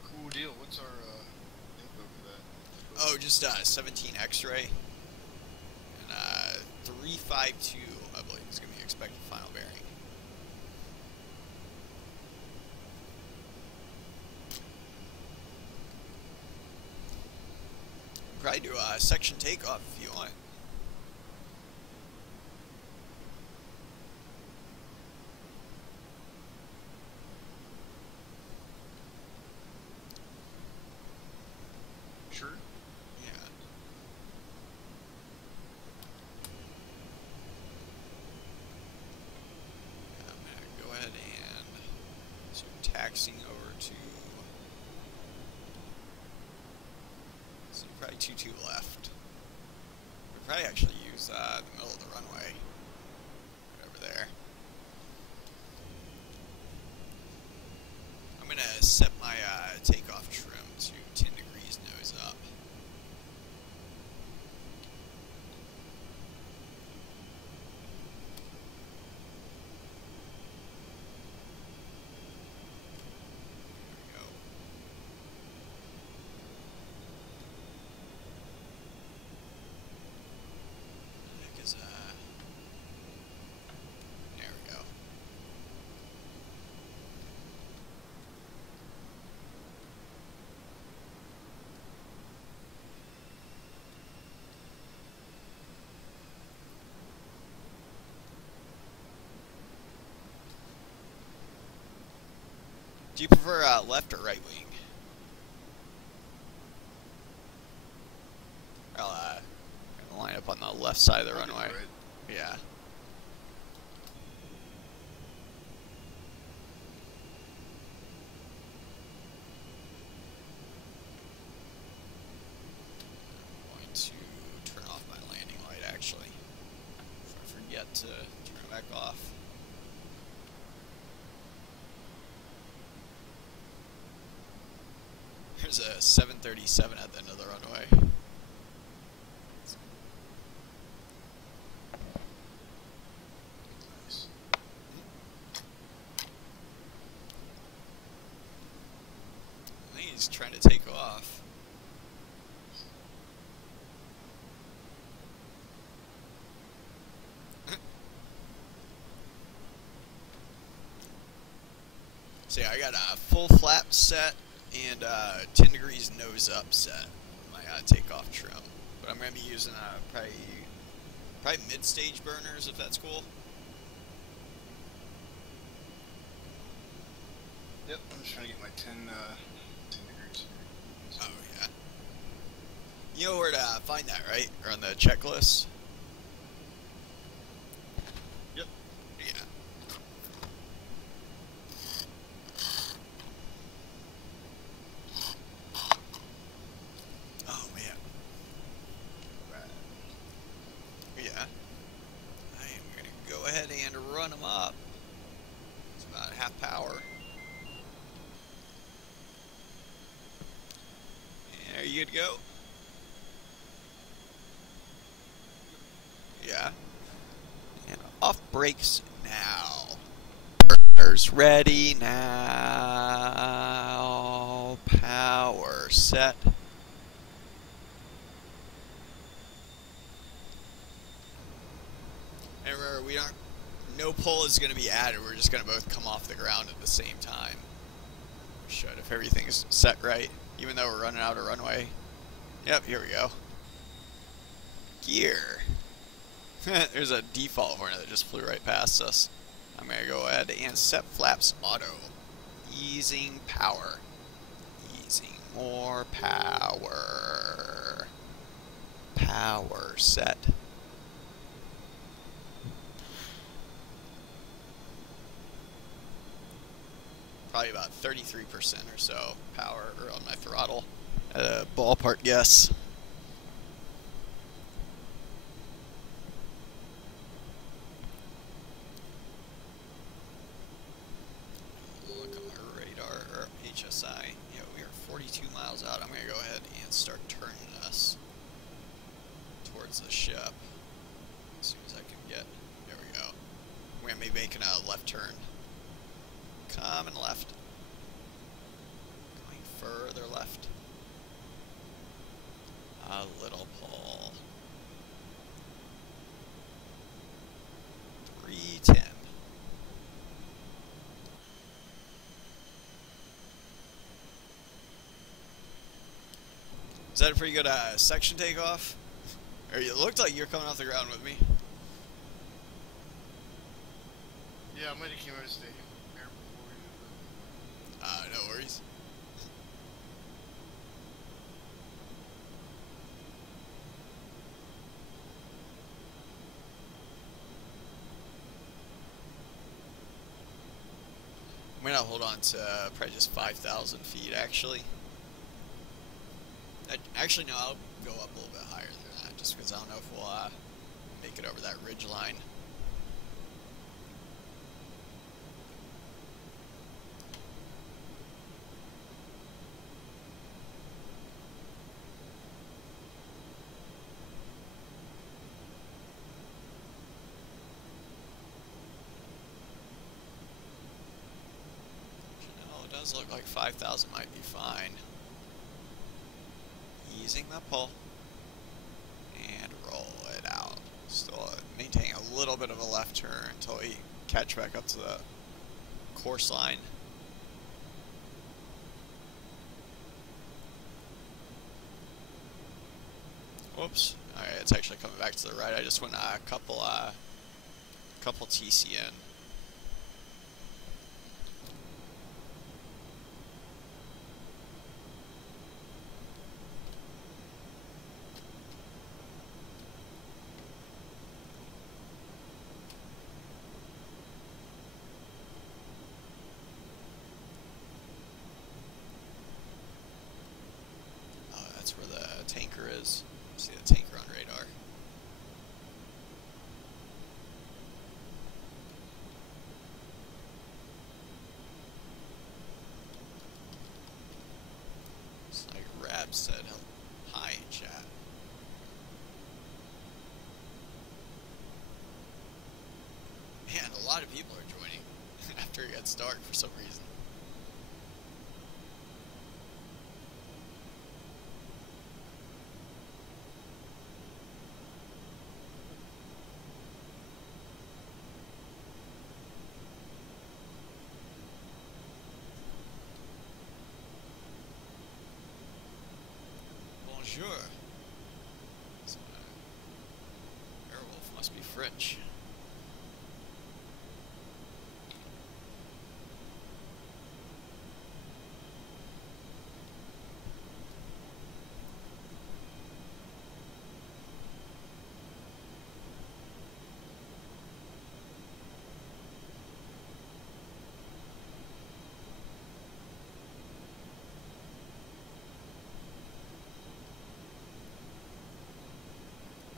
Cool deal. What's our info for that? Oh, just 17 X-ray and 352, I believe, is gonna be expected final bearing. Probably do a section takeoff if you want. Sure. Yeah. I'm gonna go ahead and start taxiing over to. So probably 2-2 left. We'll probably actually use the middle of the runway. Right over there. I'm gonna set my takeoff trim to 10 degrees nose up. There we go. Heck is there we go. Do you prefer left or right wing? I'll line up on the left side of the runway. Right. Yeah. I'm going to turn There's a 737 at the end of the runway. Nice. I think he's trying to take off. So yeah, I got a full flap set and 10 degrees nose up set. My takeoff trim, but I'm gonna be using probably mid-stage burners if that's cool. Yep, I'm just trying to get my 10 degrees. Oh yeah. You know where to find that, right? Or on the checklist? Yep. Yeah. Oh man. Right. Yeah. I am gonna go ahead and run them up. It's about half power. Are you good to go? Yeah. And off brakes now. Burners ready now. Power set. And remember, no pull is going to be added. We're just going to both come off the ground at the same time. Should, if everything's set right. Even though we're running out of runway. Yep, here we go. Gear. There's a default hornet that just flew right past us. I'm going to go ahead and set flaps auto. Easing power. Easing more power. Power set. Probably about 33% or so power on my throttle at a ballpark guess. Look at my radar, or HSI. Yeah, we are 42 miles out. I'm going to go ahead and start turning us towards the ship as soon as I can get. There we go. We're going to be making a left turn. Coming left. Going further left. A little pull. 310. Is that a pretty good section takeoff? Or it looked like you're coming off the ground with me. Yeah, I might have came out of state air before you. No worries. I'm gonna hold on to probably just 5,000 feet actually. Actually, no, I'll go up a little bit higher than that just because I don't know if we'll make it over that ridge line. No, it does look like 5,000 might be fine. Easing the pull and roll it out. Still maintaining a little bit of a left turn until we catch back up to the course line. Whoops. Alright, it's actually coming back to the right. I just went a couple TC in. That's where the tanker is. See the tanker on radar. said hi in chat. Man, a lot of people are joining after it gets dark for some reason. Bonjour. So, Airwolf must be French.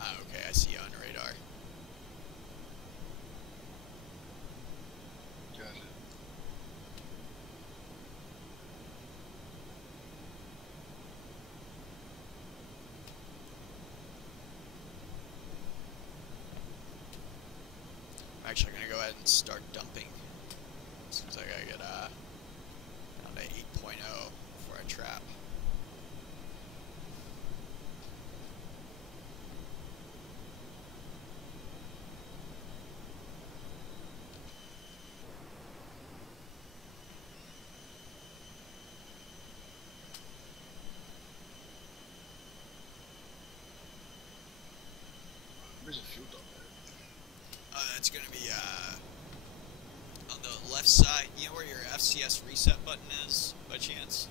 Okay, I see you on radar. Gotcha. I'm actually going to go ahead and start dumping. Seems like I get down to 8.0 before I trap. Where's the fuel dump at? That's going to be on the left side. You know where your FCS reset button is, by chance?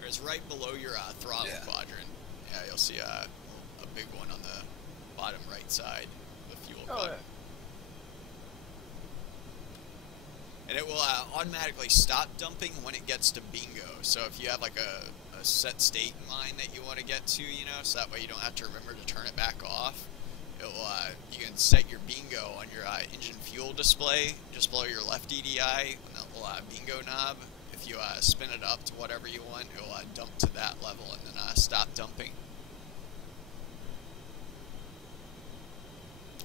Or it's right below your throttle quadrant. Yeah, you'll see a big one on the bottom right side, the fuel button. Yeah. And it will automatically stop dumping when it gets to bingo. So if you have like a set state in mind that you want to get to, you know, so that way you don't have to remember to turn it back off. It will, you can set your bingo on your engine fuel display just below your left EDI on that little bingo knob. If you spin it up to whatever you want, it will dump to that level and then stop dumping.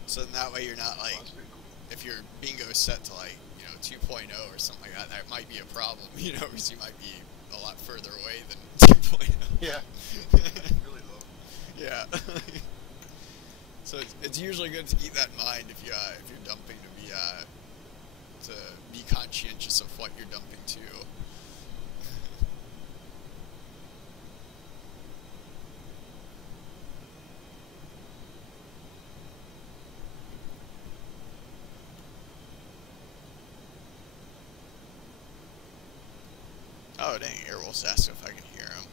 So then that way you're not like, if your bingo is set to like, you know, 2.0 or something like that, that might be a problem, you know, because you might be a lot further away than 2.0. Yeah. Really low. Yeah. So it's usually good to keep that in mind if you're dumping to be conscientious of what you're dumping to. Oh dang, Airwolf's asking if I can hear him.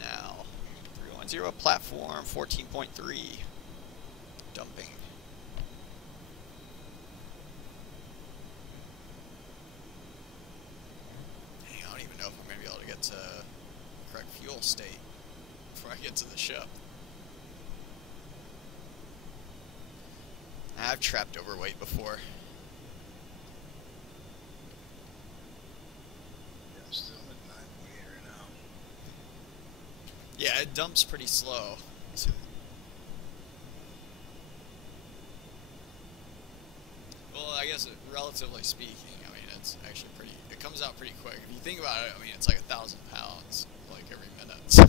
Now 310 platform 14.3 dumping. Dang, I don't even know if I'm gonna be able to get to correct fuel state before I get to the ship. I've trapped overweight before. Yeah, I'm still at 9.8 right now. Yeah, it dumps pretty slow. Well, I guess relatively speaking, I mean, it's actually pretty, it comes out pretty quick. If you think about it, I mean, it's like 1,000 pounds, like every minute. So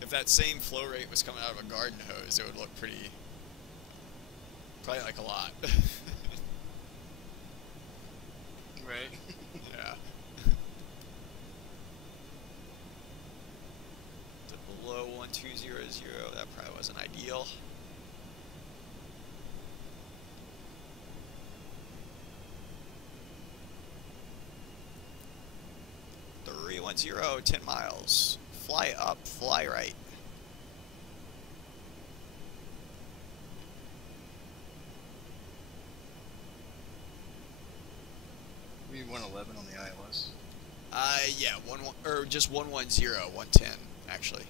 if that same flow rate was coming out of a garden hose, it would look pretty Probably like a lot. Right. Yeah. To below 1200, that probably wasn't ideal. Three 1-0, 10 miles. Fly up, fly right. We 111 on the ILS. Yeah, or just 110, 110 actually.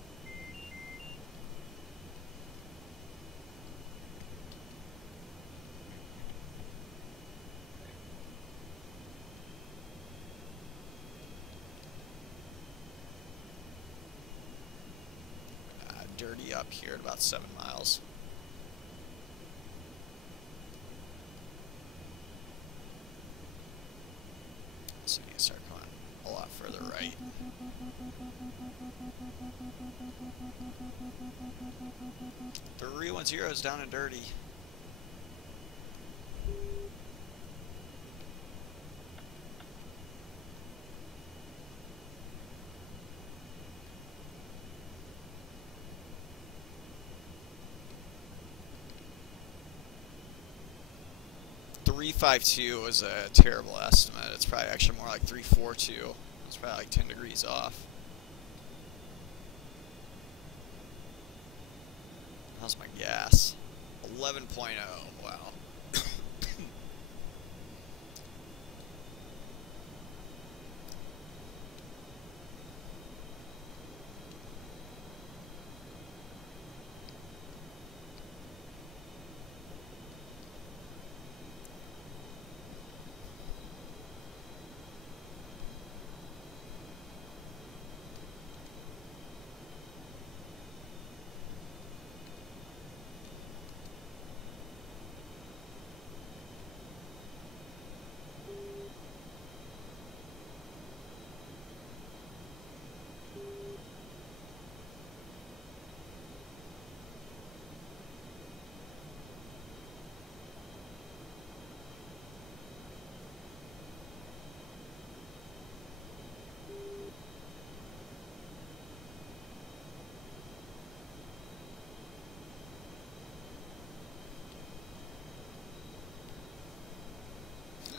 Dirty up here at about 7 miles. So you need to start going a lot further right. The 310 is down and dirty. .352 was a terrible estimate. It's probably actually more like 342. It's probably like 10 degrees off. How's my gas? 11.0. Wow.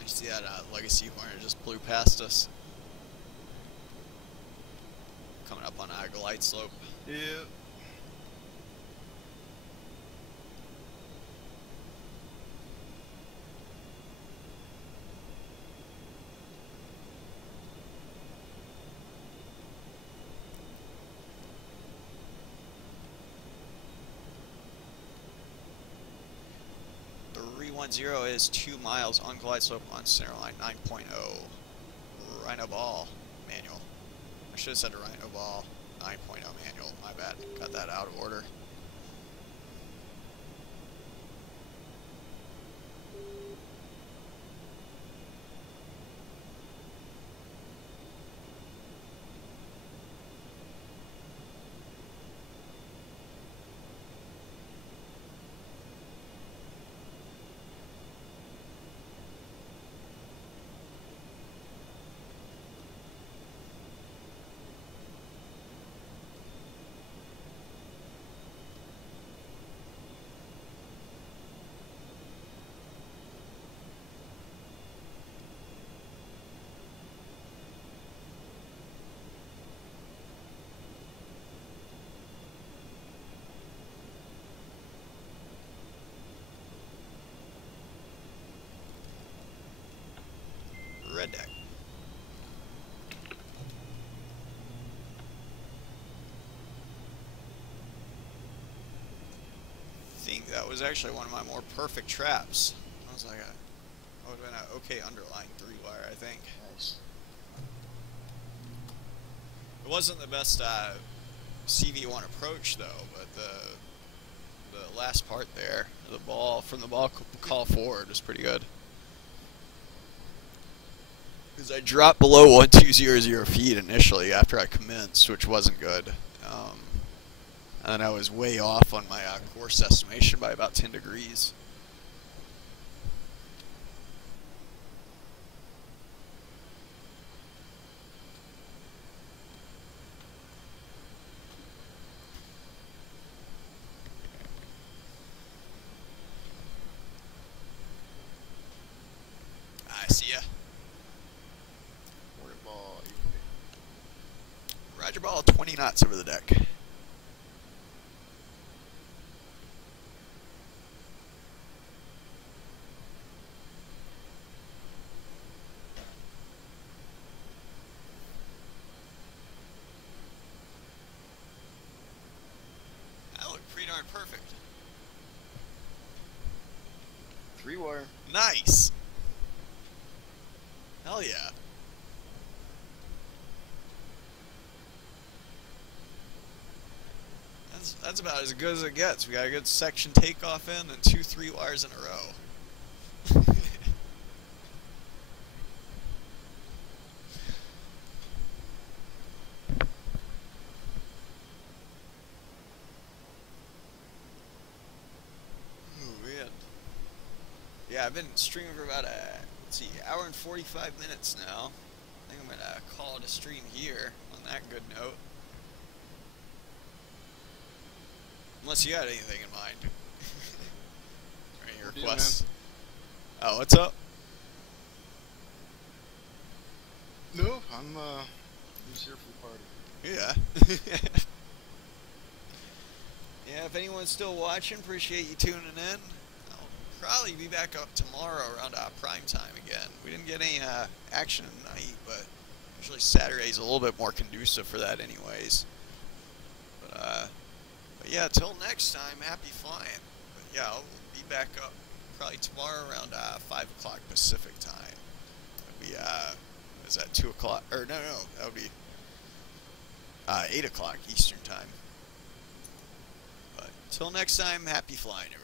See that Legacy Hornet just blew past us. Coming up on a glide slope. Yeah. The 310 is 2 miles on glide slope on center line 9.0. Rhino ball manual. I should have said Rhino ball 9.0 manual. My bad. Got that out of order. Red deck. I think that was actually one of my more perfect traps. I was like, that would have been an okay underlying 3-wire, I think. Nice. It wasn't the best CV1 approach though, but the last part there, the ball from the ball call forward was pretty good. Because I dropped below 1200 feet initially after I commenced, which wasn't good. And I was way off on my course estimation by about 10 degrees. your ball 20 knots over the deck. That looked pretty darn perfect. 3-wire. Nice. Hell yeah. That's about as good as it gets. We got a good section takeoff in and 2 3-wires in a row. Oh man. Yeah, I've been streaming for about hour and 45 minutes now. I think I'm gonna call it a stream here on that good note. Unless you had anything in mind. Or any requests. Oh, what's up? No, I'm just here for the party. Yeah. Yeah, if anyone's still watching, appreciate you tuning in. I'll probably be back up tomorrow around prime time again. We didn't get any action tonight, but usually Saturday's a little bit more conducive for that anyways. But yeah, till next time, happy flying. But yeah, I'll be back up probably tomorrow around 5 o'clock Pacific time. That'll be, is that 2 o'clock? Or no, that would be 8 o'clock Eastern time. But till next time, happy flying, everyone.